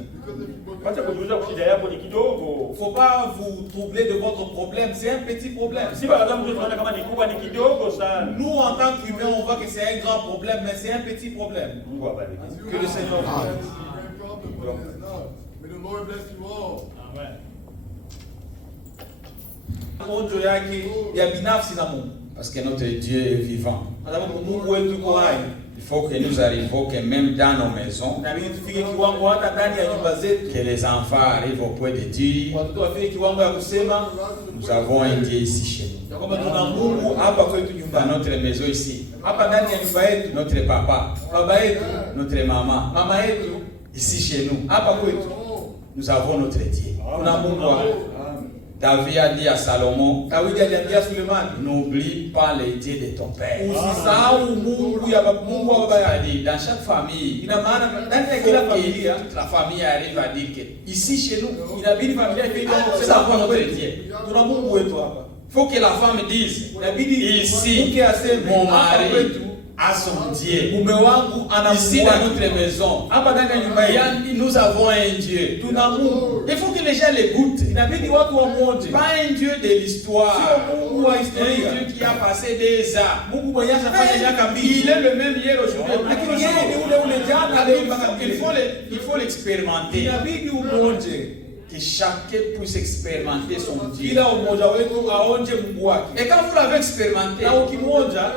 Wacha kujiuliza shida yako ni kidogo. Faut pas vous troubler de votre problème, c'est un petit problème. Si par exemple tunaona kama ni kubwa ni kidogo sana. Nous, en tant qu'humains, on voit que c'est un grand problème, mais c'est un petit problème. Mungu abariki. Que le Seigneur vous It's bénisse. a great problem, but it is not. May the Lord bless you all. Onjo yake ya binafsi na Mungu. Parce que notre Dieu est vivant. Kwa sababu Mungu wetu yuko hai. Il faut que nous arrivions que même dans nos maisons, Inabidi tufike kiwango hata ndani ya nyumba zetu, que les enfants arrivent au point de dire, watoto wafike kiwango ya kusema nous avons un Dieu ici chez nous. ya kwamba tuna Mungu hapa kwetu Dans nyumbani. notre maison ici, Hapa ndani ya nyumba yetu, notre papa, baba yetu, notre maman, mama yetu, ici chez nous, hapa kwetu nous avons notre Dieu. kuna Mungu hapa. David a dit à Salomon, Dawidi aliambia Sulemani, n'oublie pas les dieux de ton père. usisahau Mungu ya Mungu wa baba yako. C'est-à-dire, dans chaque famille, Ina maana ndani ya il kila faut familia que toute la famille arrive à dire que ici chez nous, inabidi familia ifike kiwango nous kusema avons hapa notre kwetu Dieu. tuna Mungu wetu hapa. Il faut que la femme dise, Inabidi ici, mke aseme mon hapa mari kwetu a son Dieu. mume wangu ana Ici Mungu dans wake. notre maison, Hapa ndani ya nyumba il y yetu a- nous avons un Dieu. tuna Mungu. Il faut que les gens l'écoutent. Inabidi watu wamuonje, Pas un Dieu de l'histoire. sio Mungu wa Un historia, Dieu qui a passé des ans. Mungu mwenye ashafanya miaka Il mbili, est le même hier, aujourd'hui. lakini yeye ni ule ule jana leo mpaka milele. Il faut l'expérimenter. Inabidi umuonje, Que chacun puisse expérimenter son Dieu. kila umoja wetu aonje Mungu wake, Et quand vous l'avez expérimenté, na ukimwonja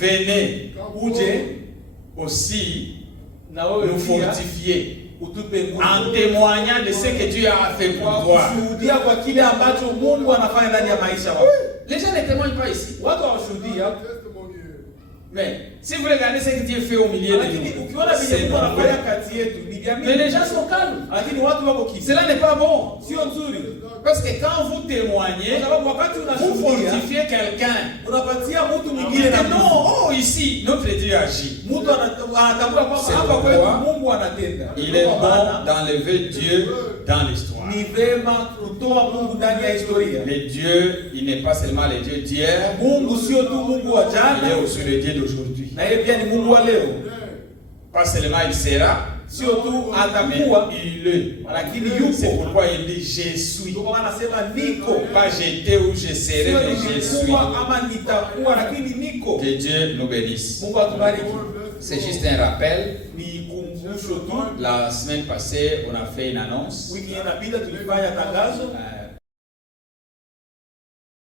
venez uje aussi na wewe nous pia fortifier utupe en nguvu témoignant de ce que Dieu a fait kwa pour toi. kushuhudia kwa kile ambacho Mungu anafanya ndani ya maisha yako. Les gens ne témoignent pas ici. Watu hawashuhudia, Testimony here. Mais si vous regardez ce que Dieu fait au milieu de lakini nous, ukiona vile c'est Mungu anafanya mauvais. kati yetu ni vya Mais les mingi, gens sont calmes. lakini watu wako kimya, Cela n'est pas bon. sio nzuri, Parce que quand vous témoignez, kwa sababu wakati vous unashuhudia fortifiez quelqu'un. unapatia mtu Et mwingine na que non, oh ici, notre Dieu agit. mtu anatambua kwamba C'est hapa pourquoi kwetu Mungu anatenda. Il est Kwa bon maana d'enlever Dieu dans l'histoire. ni vema kutoa Mungu ndani ya historia. Le Dieu, il n'est pas seulement le Dieu d'hier, Mungu sio tu Mungu wa il est jana, aussi le Dieu d'aujourd'hui. na yeye pia ni Mungu wa leo. Pas seulement il sera, Sio tu mais atakuwa, il est. lakini C'est yupo. pourquoi il dit je suis. Ndio maana anasema niko, Pas j'étais ou je serai, sio mais je suis. nilikuwa ama nitakuwa, lakini niko. Que Dieu nous bénisse. Mungu atubariki. C'est juste un rappel. Ni kumbusho tu. La semaine passée, on a fait une annonce. Wiki inapita tulifanya tangazo